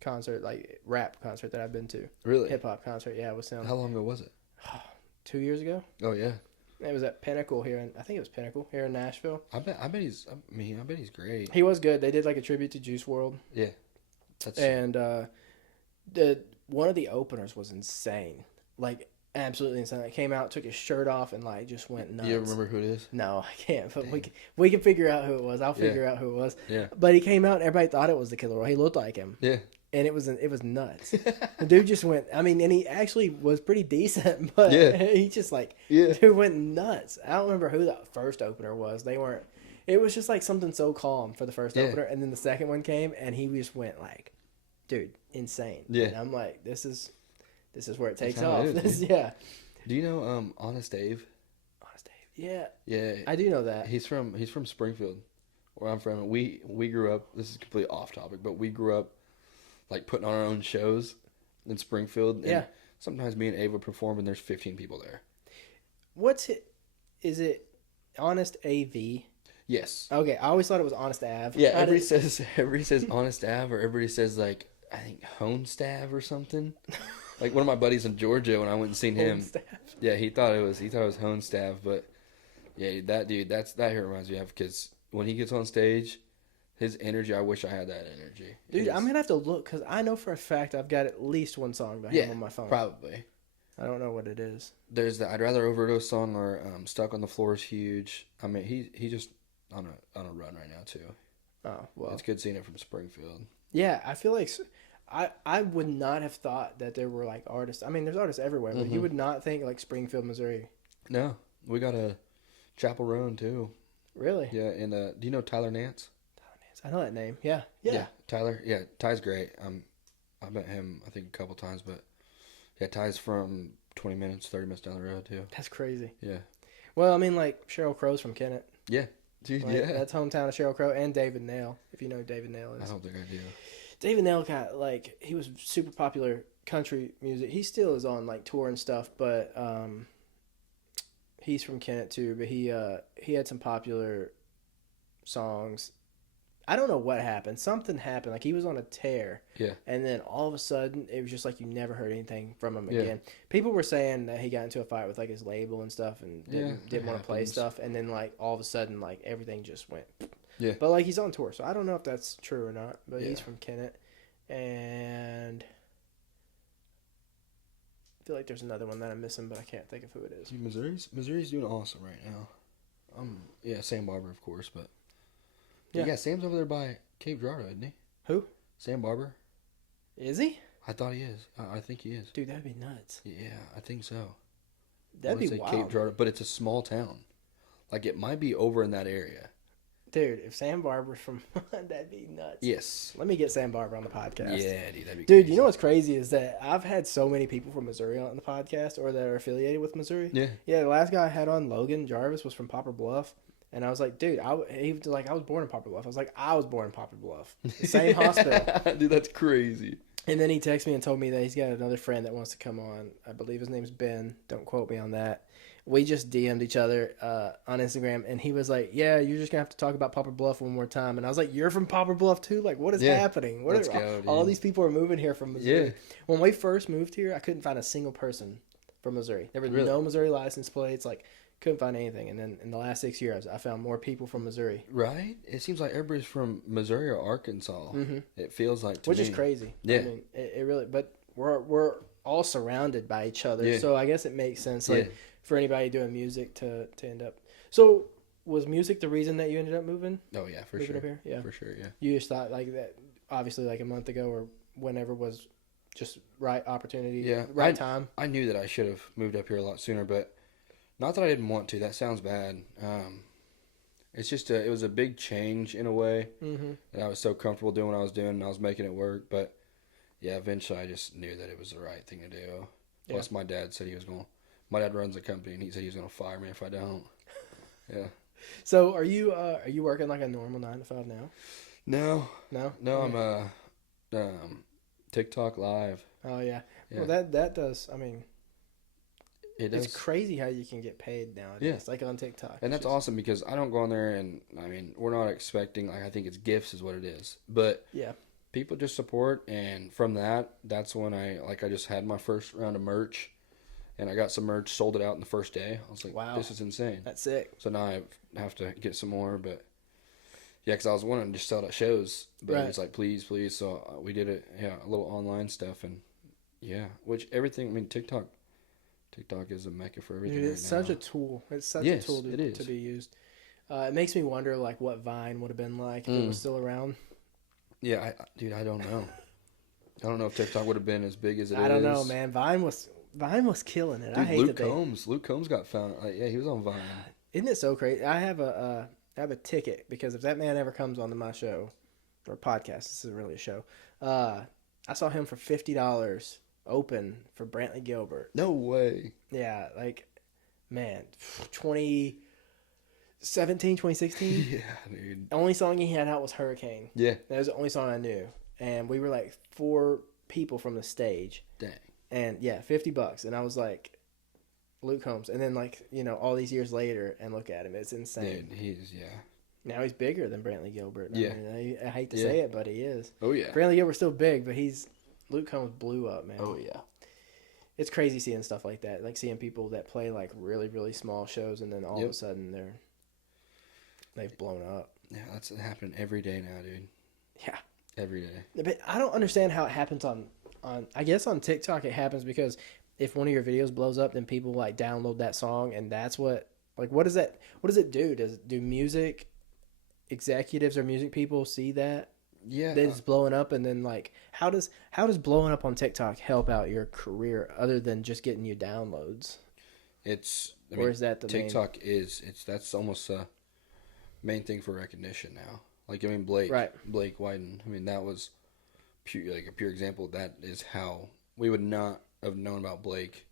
concert, like rap concert that I've been to. Really? Hip hop concert, yeah, with him. How long ago was it? 2 years ago. Oh yeah. It was at Pinnacle I think it was Pinnacle here in Nashville. I bet he's great. He was good. They did like a tribute to Juice WRLD. Yeah. And one of the openers was insane. Like absolutely insane. It came out, took his shirt off, and like just went nuts. You remember who it is? No, I can't. But we can figure out who it was. I'll figure out who it was. Yeah. But he came out, and everybody thought it was the Killer Roy. He looked like him. Yeah. And it was nuts. The dude just went. I mean, and he actually was pretty decent, but he just like dude went nuts. I don't remember who the first opener was. They weren't. It was just like something so calm for the first opener, and then the second one came, and he just went like, dude, insane. Yeah. And I'm like, this is where it takes off. Yeah. Do you know Honest Dave? Honest Dave. Yeah. Yeah. I do know that. He's from Springfield, where I'm from. We grew up. This is completely off topic, but we grew up like putting on our own shows in Springfield. And sometimes me and Ava perform, and there's 15 people there. What's it? Is it Honest AV? Yes. Okay, I always thought it was Honest Ave. Yeah, everybody says Honest Ave, or everybody says like I think Honestav or something. Like one of my buddies in Georgia when I went and seen him. Yeah, he thought it was Honestav, but yeah, that dude, that here reminds me of, because when he gets on stage, his energy, I wish I had that energy. Dude, I'm going to have to look, because I know for a fact I've got at least one song by him on my phone. Probably. I don't know what it is. There's the I'd Rather Overdose song, or Stuck on the Floor is huge. I mean, he just on a run right now, too. Oh, well. It's good seeing it from Springfield. Yeah, I feel like I would not have thought that there were, like, artists. I mean, there's artists everywhere, but you would not think, like, Springfield, Missouri. No. We got a Chapel Roan, too. Really? Yeah, and do you know Tyler Nance? I know that name. Yeah. Tyler. Yeah, Ty's great. I met him I think a couple times, but yeah, Ty's from 20 minutes, 30 minutes down the road too. That's crazy. Yeah. Well, I mean, like Sheryl Crow's from Kennett. Yeah. Dude, like, that's hometown of Sheryl Crow, and David Nail. If you know who David Nail is. I don't think I do. David Nail he was super popular country music. He still is on like tour and stuff, but he's from Kennett too. But he had some popular songs. I don't know what happened. Something happened. Like he was on a tear. Yeah. And then all of a sudden, it was just like you never heard anything from him again. People were saying that he got into a fight with like his label and stuff, and didn't want to play stuff. And then like all of a sudden, like everything just went. Yeah. But like he's on tour, so I don't know if that's true or not. But he's from Kennett, and I feel like there's another one that I'm missing, but I can't think of who it is. Dude, Missouri's doing awesome right now. Sam Barber, of course, but. Yeah, Sam's over there by Cape Girardeau, isn't he? Who? Sam Barber. Is he? I thought he is. I think he is. Dude, that'd be nuts. Yeah, I think so. That'd be wild. Cape Girardeau, but it's a small town. Like, it might be over in that area. Dude, if Sam Barber's from... that'd be nuts. Yes. Let me get Sam Barber on the podcast. Yeah, dude, that'd be Dude, crazy. you know what's crazy is that I've had so many people from Missouri on the podcast, or that are affiliated with Missouri. Yeah. Yeah, the last guy I had on, Logan Jarvis, was from Poplar Bluff. And I was like, dude, he was like, I was born in Poplar Bluff. I was like, I was born in Poplar Bluff. The same hospital. Dude, that's crazy. And then he texted me and told me that he's got another friend that wants to come on. I believe his name's Ben. Don't quote me on that. We just DM'd each other on Instagram, and he was like, yeah, you're just going to have to talk about Poplar Bluff one more time. And I was like, you're from Poplar Bluff too? Like, what is happening? All these people are moving here from Missouri. Yeah. When we first moved here, I couldn't find a single person from Missouri. There was no Missouri license plates. Like, couldn't find anything. And then in the last 6 years, I found more people from Missouri. Right? It seems like everybody's from Missouri or Arkansas. Mm-hmm. It feels like to me. Which is crazy. Yeah. I mean, it really, but we're all surrounded by each other. Yeah. So I guess it makes sense for anybody doing music to end up. So was music the reason that you ended up moving? Oh, yeah, for moving sure. Up here? Yeah. For sure, yeah. You just thought like that, obviously like a month ago or whenever was just right opportunity, right time. I knew that I should have moved up here a lot sooner, but not that I didn't want to. That sounds bad. It's just it was a big change in a way. Mm-hmm. And I was so comfortable doing what I was doing, and I was making it work. But, yeah, eventually I just knew that it was the right thing to do. Yeah. Plus, my dad said my dad runs a company, and he said he was going to fire me if I don't. Yeah. So are you working like a normal 9 to 5 now? No. No? No, I'm TikTok live. Oh, yeah. Well, that does, I mean... It's crazy how you can get paid nowadays, like on TikTok. And that's awesome because I don't go on there and, I mean, we're not expecting, like, I think it's gifts is what it is. But people just support, and from that's when I just had my first round of merch, and I got some merch, sold it out in the first day. I was like, wow, this is insane. That's sick. So now I have to get some more, but yeah, because I was wanting to just sell it at shows, but it was like, please. So we did it, a little online stuff, and which everything, I mean, TikTok is a mecca for everything. Dude, it's such a tool. It's such a tool to be used. It makes me wonder, like, what Vine would have been like if it was still around. Yeah, I don't know. I don't know if TikTok would have been as big as it is. I don't know, man. Vine was killing it. Dude, I hate Luke Combs got found. He was on Vine. Isn't it so crazy? I have a ticket because if that man ever comes onto my show or podcast, this isn't really a show. I saw him for $50 open for Brantley Gilbert. No way. Yeah, like, man, 2017, 2016. Yeah, dude. The only song he had out was Hurricane. Yeah. That was the only song I knew. And we were like 4 people from the stage. Dang. And yeah, $50. And I was like, Luke Combs. And then, like, all these years later, and look at him. It's insane. Dude, now he's bigger than Brantley Gilbert. Yeah. I hate to say it, but he is. Oh, yeah. Brantley Gilbert's still big, but Luke Combs blew up, man. Oh, yeah. It's crazy seeing stuff like that. Like seeing people that play like really, really small shows and then all of a sudden they've blown up. Yeah, that's happening every day now, dude. Yeah. Every day. But I don't understand how it happens on I guess on TikTok it happens because if one of your videos blows up, then people like download that song, and that's what does it do? Do music executives or music people see that? Yeah. That it's blowing up, and then like how does blowing up on TikTok help out your career other than just getting you downloads? Is that the TikTok main... that's almost a main thing for recognition now. Like, I mean, Blake Wyden, I mean, that was a pure example. That is how we would not have known about Blake,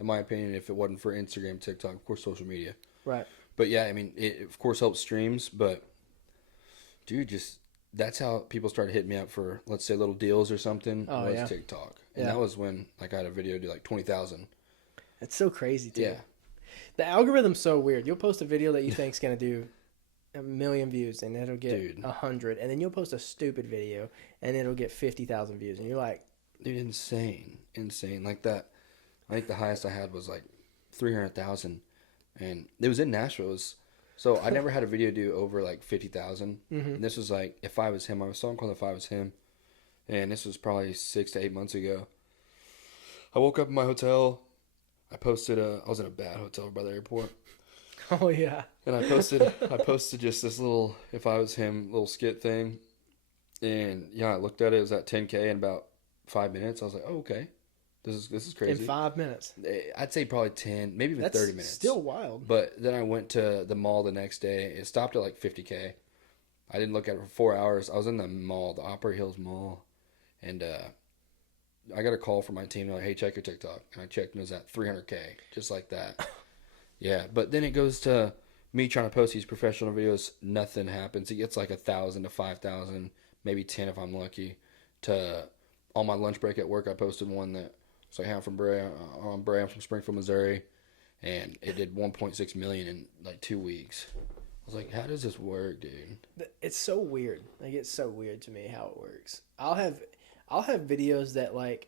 in my opinion, if it wasn't for Instagram, TikTok, of course, social media. Right. But yeah, I mean, it of course helps streams, but dude, that's how people started hitting me up for, let's say, little deals or something. TikTok. And that was when like I had a video do like 20,000. It's so crazy too. Yeah. The algorithm's so weird. You'll post a video that you think's gonna do 1 million views and it'll get 100, and then you'll post a stupid video and it'll get 50,000 views, and you're like, dude, insane like that. I think the highest I had was like 300,000, and it was in Nashville. So I never had a video do over like 50,000. Mm-hmm. And this was like If I Was Him. I was a song called If I Was Him, and this was probably 6 to 8 months ago. I woke up in my hotel. I posted I was in a bad hotel by the airport. Oh yeah. And I posted just this little If I Was Him little skit thing, and I looked at it. It was at 10K in about 5 minutes. I was like, oh, okay. This is crazy. In 5 minutes. I'd say probably 10, maybe even 30 minutes. Still wild. But then I went to the mall the next day. It stopped at like 50K. I didn't look at it for 4 hours. I was in the mall, the Opera Hills Mall, and I got a call from my team. They're like, hey, check your TikTok. And I checked, and it was at 300K, just like that. Yeah, but then it goes to me trying to post these professional videos. Nothing happens. It gets like 1,000 to 5,000, maybe 10 if I'm lucky. To on my lunch break at work, I posted one that was like, hey, I'm from Bray. I'm from Springfield, Missouri, and it did 1.6 million in like 2 weeks. I was like, how does this work, dude? It's so weird. Like, it's so weird to me how it works. I'll have videos that like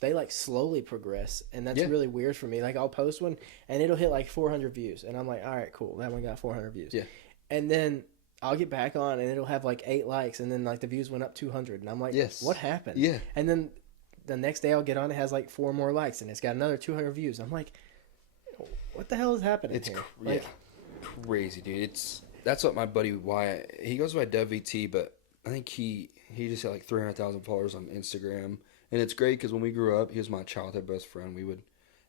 they like slowly progress, and that's really weird for me. Like, I'll post one and it'll hit like 400 views, and I'm like, all right, cool, that one got 400 views. Yeah. And then I'll get back on and it'll have like 8 likes, and then like the views went up 200, and I'm like, what happened? Yeah. And then the next day I'll get on, it has like 4 more likes, and it's got another 200 views. I'm like, what the hell is happening? It's here? Crazy, dude. That's what my buddy Wyatt, he goes by WT, but I think he just had like 300,000 followers on Instagram. And it's great because when we grew up, he was my childhood best friend. We would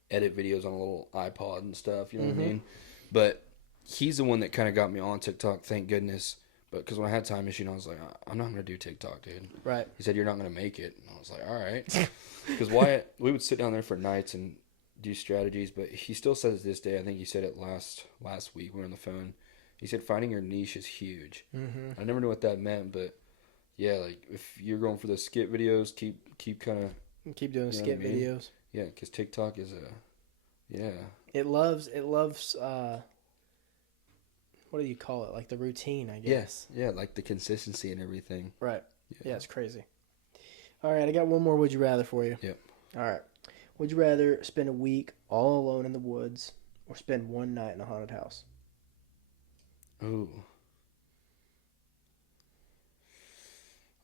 edit videos on a little iPod and stuff, you know what I mean? But he's the one that kind of got me on TikTok, thank goodness. But because when I had Time Machine, I was like, I'm not going to do TikTok, dude. Right. He said, you're not going to make it. And I was like, all right. Because Wyatt, we would sit down there for nights and do strategies. But he still says this day, I think he said it last week, we were on the phone. He said, finding your niche is huge. Mm-hmm. I never knew what that meant, but yeah, like if you're going for the skit videos, keep kind of keep doing skit videos. Yeah, because TikTok is It loves. What do you call it? Like the routine, I guess. Yeah, like the consistency and everything. Right. Yeah, it's crazy. All right, I got one more would you rather for you. Yep. All right. Would you rather spend a week all alone in the woods or spend one night in a haunted house? Ooh.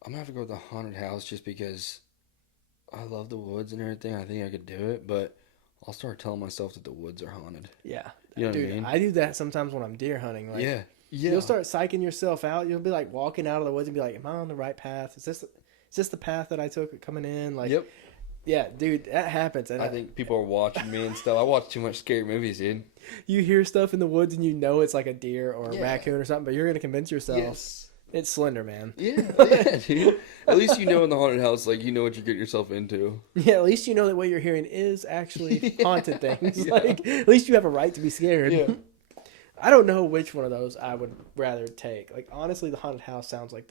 I'm going to have to go with the haunted house just because I love the woods and everything. I think I could do it, but I'll start telling myself that the woods are haunted. Yeah. You know Dude, what I mean? I do that sometimes when I'm deer hunting. Like, yeah. You'll start psyching yourself out. You'll be like walking out of the woods and be like, am I on the right path? Is this the path that I took coming in? Like, yep. Yeah, dude, that happens. And I think people are watching me and stuff. I watch too much scary movies, dude. You hear stuff in the woods and you know it's like a deer or a raccoon or something, but you're going to convince yourself it's Slender Man. Yeah, dude. At least you know in the haunted house, like, you know what you get yourself into. Yeah, at least you know that what you're hearing is actually haunted things. Like, at least you have a right to be scared. Yeah. I don't know which one of those I would rather take. Like, honestly, the haunted house sounds like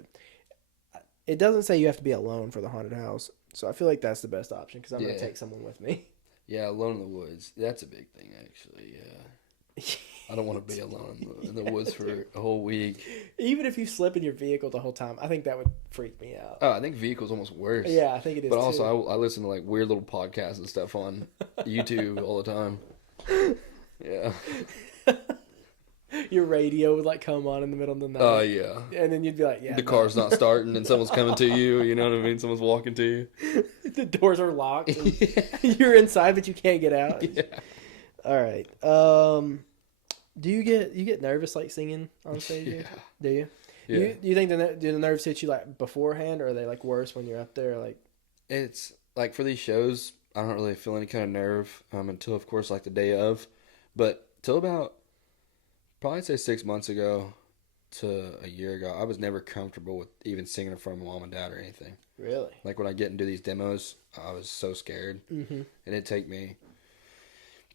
it doesn't say you have to be alone for the haunted house. So I feel like that's the best option because I'm going to take someone with me. Yeah, alone in the woods. That's a big thing, actually. Yeah. I don't want to be alone in the woods for a whole week. Even if you slip in your vehicle the whole time, I think that would freak me out. Oh, I think vehicle's almost worse. Yeah, I think it is. But also, I listen to like weird little podcasts and stuff on YouTube all the time. Yeah. Your radio would like come on in the middle of the night. Oh, yeah. And then you'd be like, the car's not starting and someone's coming to you. You know what I mean? Someone's walking to you. The doors are locked. You're inside, but you can't get out. Yeah. All right. Do you get nervous like singing on stage? Yeah. Do you? Yeah. Do you think do the nerves hit you like beforehand, or are they like worse when you're up there? Like, it's like for these shows, I don't really feel any kind of nerve until, of course, like the day of. But till about probably say 6 months ago to a year ago, I was never comfortable with even singing in front of mom and dad or anything. Really? Like when I get and do these demos, I was so scared. Mm-hmm. And it'd take me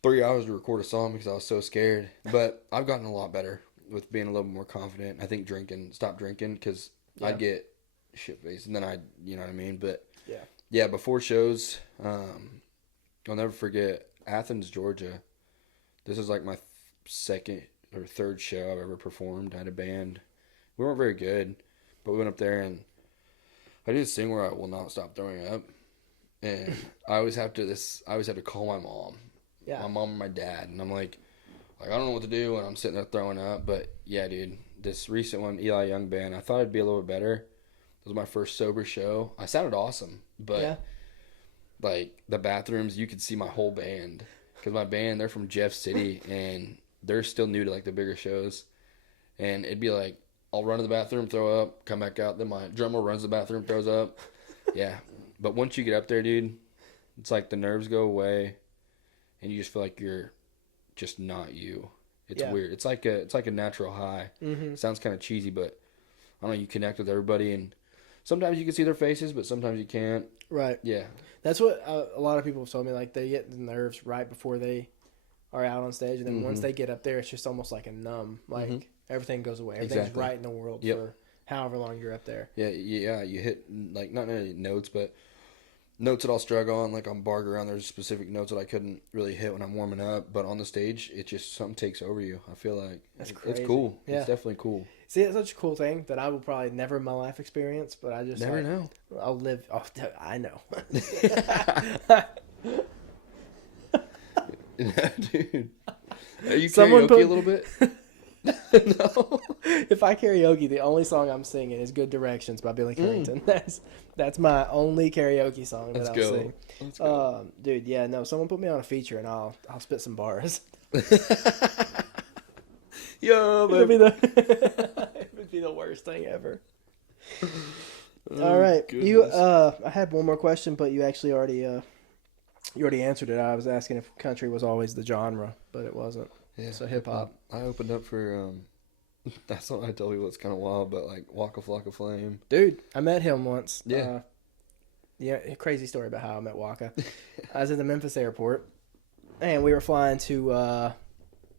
3 hours to record a song because I was so scared. But I've gotten a lot better with being a little more confident. I think stopped drinking because I'd get shit-faced and then you know what I mean? But yeah, before shows, I'll never forget Athens, Georgia. This is like my second or third show I've ever performed. I had a band. We weren't very good, but we went up there and I did this thing where I will not stop throwing up. And I always have to call my mom. Yeah. My mom and my dad. And I'm like, I don't know what to do when I'm sitting there throwing up. But yeah, dude, this recent one, Eli Young Band, I thought it'd be a little bit better. It was my first sober show. I sounded awesome, but like the bathrooms, you could see my whole band. Because my band, they're from Jeff City, and they're still new to like the bigger shows. And it'd be like, I'll run to the bathroom, throw up, come back out. Then my drummer runs to the bathroom, throws up. Yeah. But once you get up there, dude, it's like the nerves go away, and you just feel like you're just not you. It's weird. It's like a natural high. Mm-hmm. Sounds kind of cheesy, but I don't know. You connect with everybody, and sometimes you can see their faces, but sometimes you can't. Right. Yeah. That's what a lot of people have told me. Like they get the nerves right before they are out on stage, and then once they get up there, it's just almost like a numb. Like everything goes away. Everything's right in the world for however long you're up there. Yeah. You hit like not any notes, but notes that I'll struggle on. Like on bar ground, there's specific notes that I couldn't really hit when I'm warming up. But on the stage, it just something takes over you. I feel like that's crazy. It's cool. Yeah. It's definitely cool. See, it's such a cool thing that I will probably never in my life experience, but I just never know. I'll live. Oh, I know. Dude, are you karaoke a little bit? No. If I karaoke, the only song I'm singing is "Good Directions" by Billy Currington. That's my only karaoke song that I'll sing. Let's go. Dude, yeah, no. Someone put me on a feature, and I'll spit some bars. Yo, it would be the worst thing ever. All right, goodness. I had one more question, but you actually already answered it. I was asking if country was always the genre, but it wasn't. Yeah, so hip hop. I opened up for that's what I tell people. It's kind of wild, but like Waka Flocka Flame. Dude, I met him once. Yeah. Crazy story about how I met Waka. I was at the Memphis airport, and we were flying to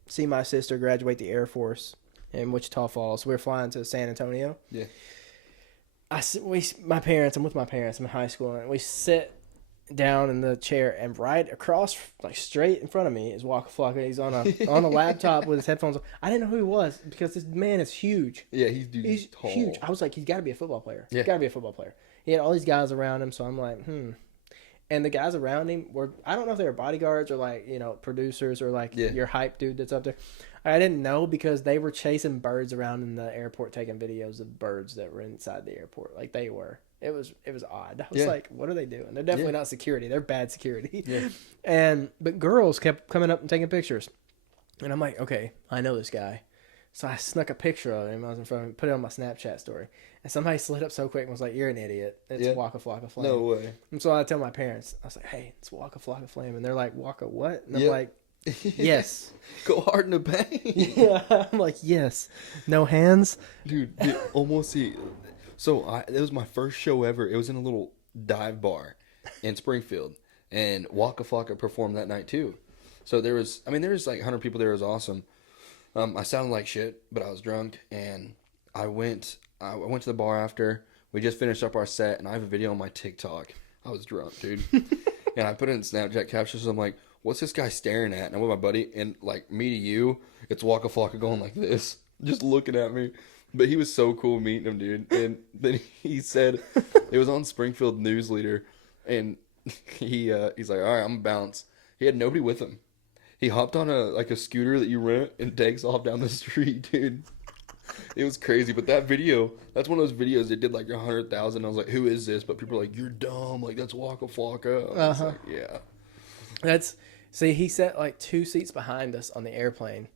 see my sister graduate the Air Force in Wichita Falls. We were flying to San Antonio. Yeah. I'm with my parents. I'm in high school, and we sit down in the chair, and right across, like straight in front of me, is Waka Flocka. He's on a laptop with his headphones on. I didn't know who he was because this man is huge. Yeah, he's tall. Huge. I was like, he's got to be a football player. Yeah. He's got to be a football player. He had all these guys around him, so I'm like, And the guys around him were, I don't know if they were bodyguards or like, producers or like your hype dude that's up there. I didn't know because they were chasing birds around in the airport, taking videos of birds that were inside the airport. Like they were. It was odd. I was like, what are they doing? They're definitely not security. They're bad security. Yeah. But girls kept coming up and taking pictures. And I'm like, okay, I know this guy. So I snuck a picture of him. I was in front of him, put it on my Snapchat story. And somebody slid up so quick and was like, you're an idiot. It's Waka Flocka Flame. No way. And so I tell my parents, I was like, hey, it's Waka Flocka Flame. And they're like, Waka what? And I'm like, yes. Go hard in the paint. Yeah. I'm like, yes. No hands? Dude, almost see. So it was my first show ever. It was in a little dive bar in Springfield. And Waka Flocka performed that night too. So there was like 100 people there. It was awesome. I sounded like shit, but I was drunk. And I went to the bar after. We just finished up our set. And I have a video on my TikTok. I was drunk, dude. And I put it in Snapchat captions. I'm like, what's this guy staring at? And I'm with my buddy. And like me to you, it's Waka Flocka going like this. Just looking at me. But he was so cool meeting him, dude. And then he said, it was on Springfield News Leader, and he's like, all right, I'm gonna bounce. He had nobody with him. He hopped on a scooter that you rent and takes off down the street, dude. It was crazy. But that video, that's one of those videos that did like 100,000. I was like, who is this? But people are like, you're dumb. Like, that's Waka Flocka. I was like, yeah. He sat like 2 seats behind us on the airplane.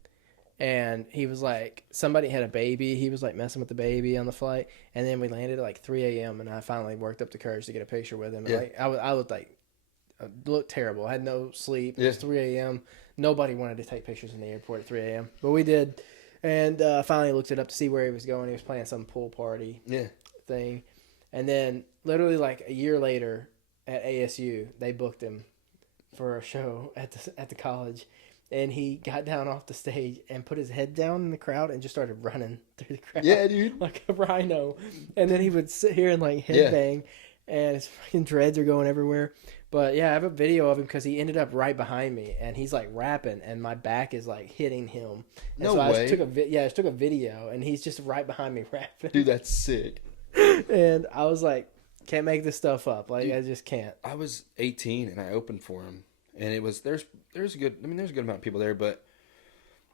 And he was like, somebody had a baby. He was like messing with the baby on the flight. And then we landed at like 3 a.m. And I finally worked up the courage to get a picture with him. And like, I looked terrible. I had no sleep. It was 3 a.m. Nobody wanted to take pictures in the airport at 3 a.m. But we did. And finally looked it up to see where he was going. He was playing some pool party thing. And then literally like a year later at ASU, they booked him for a show at the college. And he got down off the stage and put his head down in the crowd and just started running through the crowd. Yeah, dude. Like a rhino. And then he would sit here and like headbang. And his fucking dreads are going everywhere. But yeah, I have a video of him because he ended up right behind me. And he's like rapping and my back is like hitting him. And no way. I just took a video and he's just right behind me rapping. Dude, that's sick. And I was like, can't make this stuff up. Like, dude, I just can't. I was 18 and I opened for him. And it was, there's a good amount of people there, but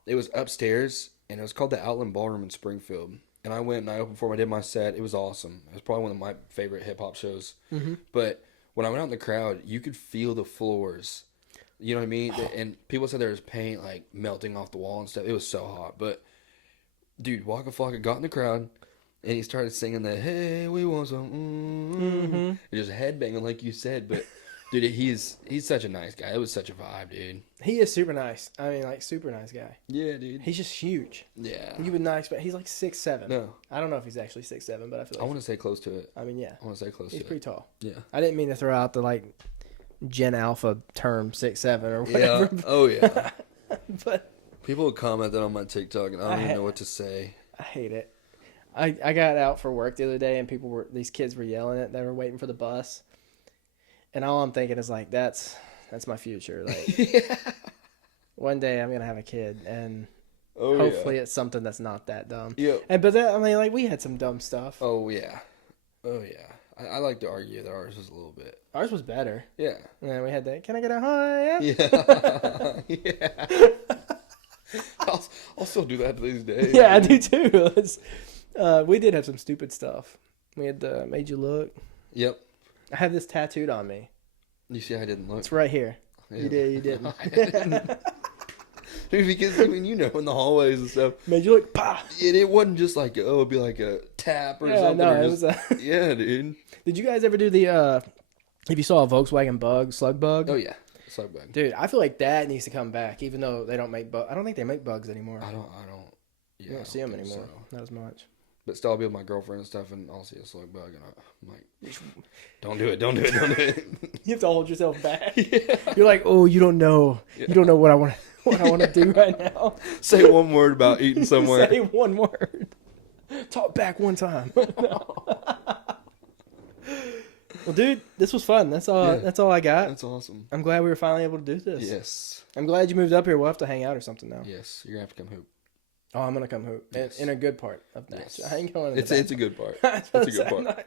it was upstairs, and it was called the Outland Ballroom in Springfield. And I went and I opened for him. I did my set. It was awesome. It was probably one of my favorite hip-hop shows. Mm-hmm. But when I went out in the crowd, you could feel the floors. You know what I mean? And people said there was paint, like, melting off the wall and stuff. It was so hot. But, dude, Waka Flocka got in the crowd, and he started singing the, hey, we want some, and just headbanging like you said, but... Dude, he's such a nice guy. It was such a vibe, dude. He is super nice. I mean, like, super nice guy. Yeah, dude. He's just huge. Yeah. You would not expect... He's like 6'7". No. I don't know if he's actually 6'7", but I feel like... I want to say close to it. I mean, yeah. I want to say close to it. He's pretty tall. Yeah. I didn't mean to throw out the, like, Gen Alpha term 6'7" or whatever. Yeah. Oh, yeah. But... People would comment that on my TikTok, and I don't even know what to say. I hate it. I got out for work the other day, and these kids were yelling it. They were waiting for the bus. And all I'm thinking is like, that's my future. Like, one day I'm gonna have a kid, and hopefully it's something that's not that dumb. Yeah. Like we had some dumb stuff. Oh yeah. I like to argue that ours was a little bit. Ours was better. Yeah. And then we had that. Can I get a hi? Yeah. Yeah. I'll still do that to these days. Yeah, I do too. We did have some stupid stuff. We had the made you look. Yep. I have this tattooed on me. You see, I didn't look. It's right here. Yeah. You didn't. Dude, because I mean, in the hallways and stuff. Made you look, pa. It wasn't just like, it'd be like a tap or something. No, or it was yeah, dude. Did you guys ever do if you saw a Volkswagen slug bug? Oh yeah, slug bug. Dude, I feel like that needs to come back, even though they don't make bugs. I don't think they make bugs anymore. I don't. Yeah, you don't see them anymore. So. Not as much. But still, I'll be with my girlfriend and stuff, and I'll see a slug bug, and I'm like, don't do it. You have to hold yourself back. Yeah. You're like, oh, you don't know. Yeah. You don't know what I want to do right now. Say one word about eating somewhere. Say one word. Talk back one time. No. Well, dude, this was fun. That's all. Yeah. That's all I got. That's awesome. I'm glad we were finally able to do this. Yes. I'm glad you moved up here. We'll have to hang out or something now. Yes. You're gonna have to come hoop. Oh, I'm gonna come hoop in a good part of Nashville. Yes. I ain't going. It's a good part. It's a good part.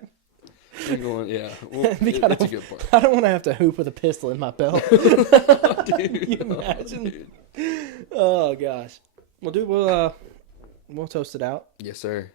I'm going. Yeah. Well, it's a good part. I don't want to have to hoop with a pistol in my belt. Dude, Can you imagine? Oh gosh. Well, dude, we'll toast it out. Yes, sir.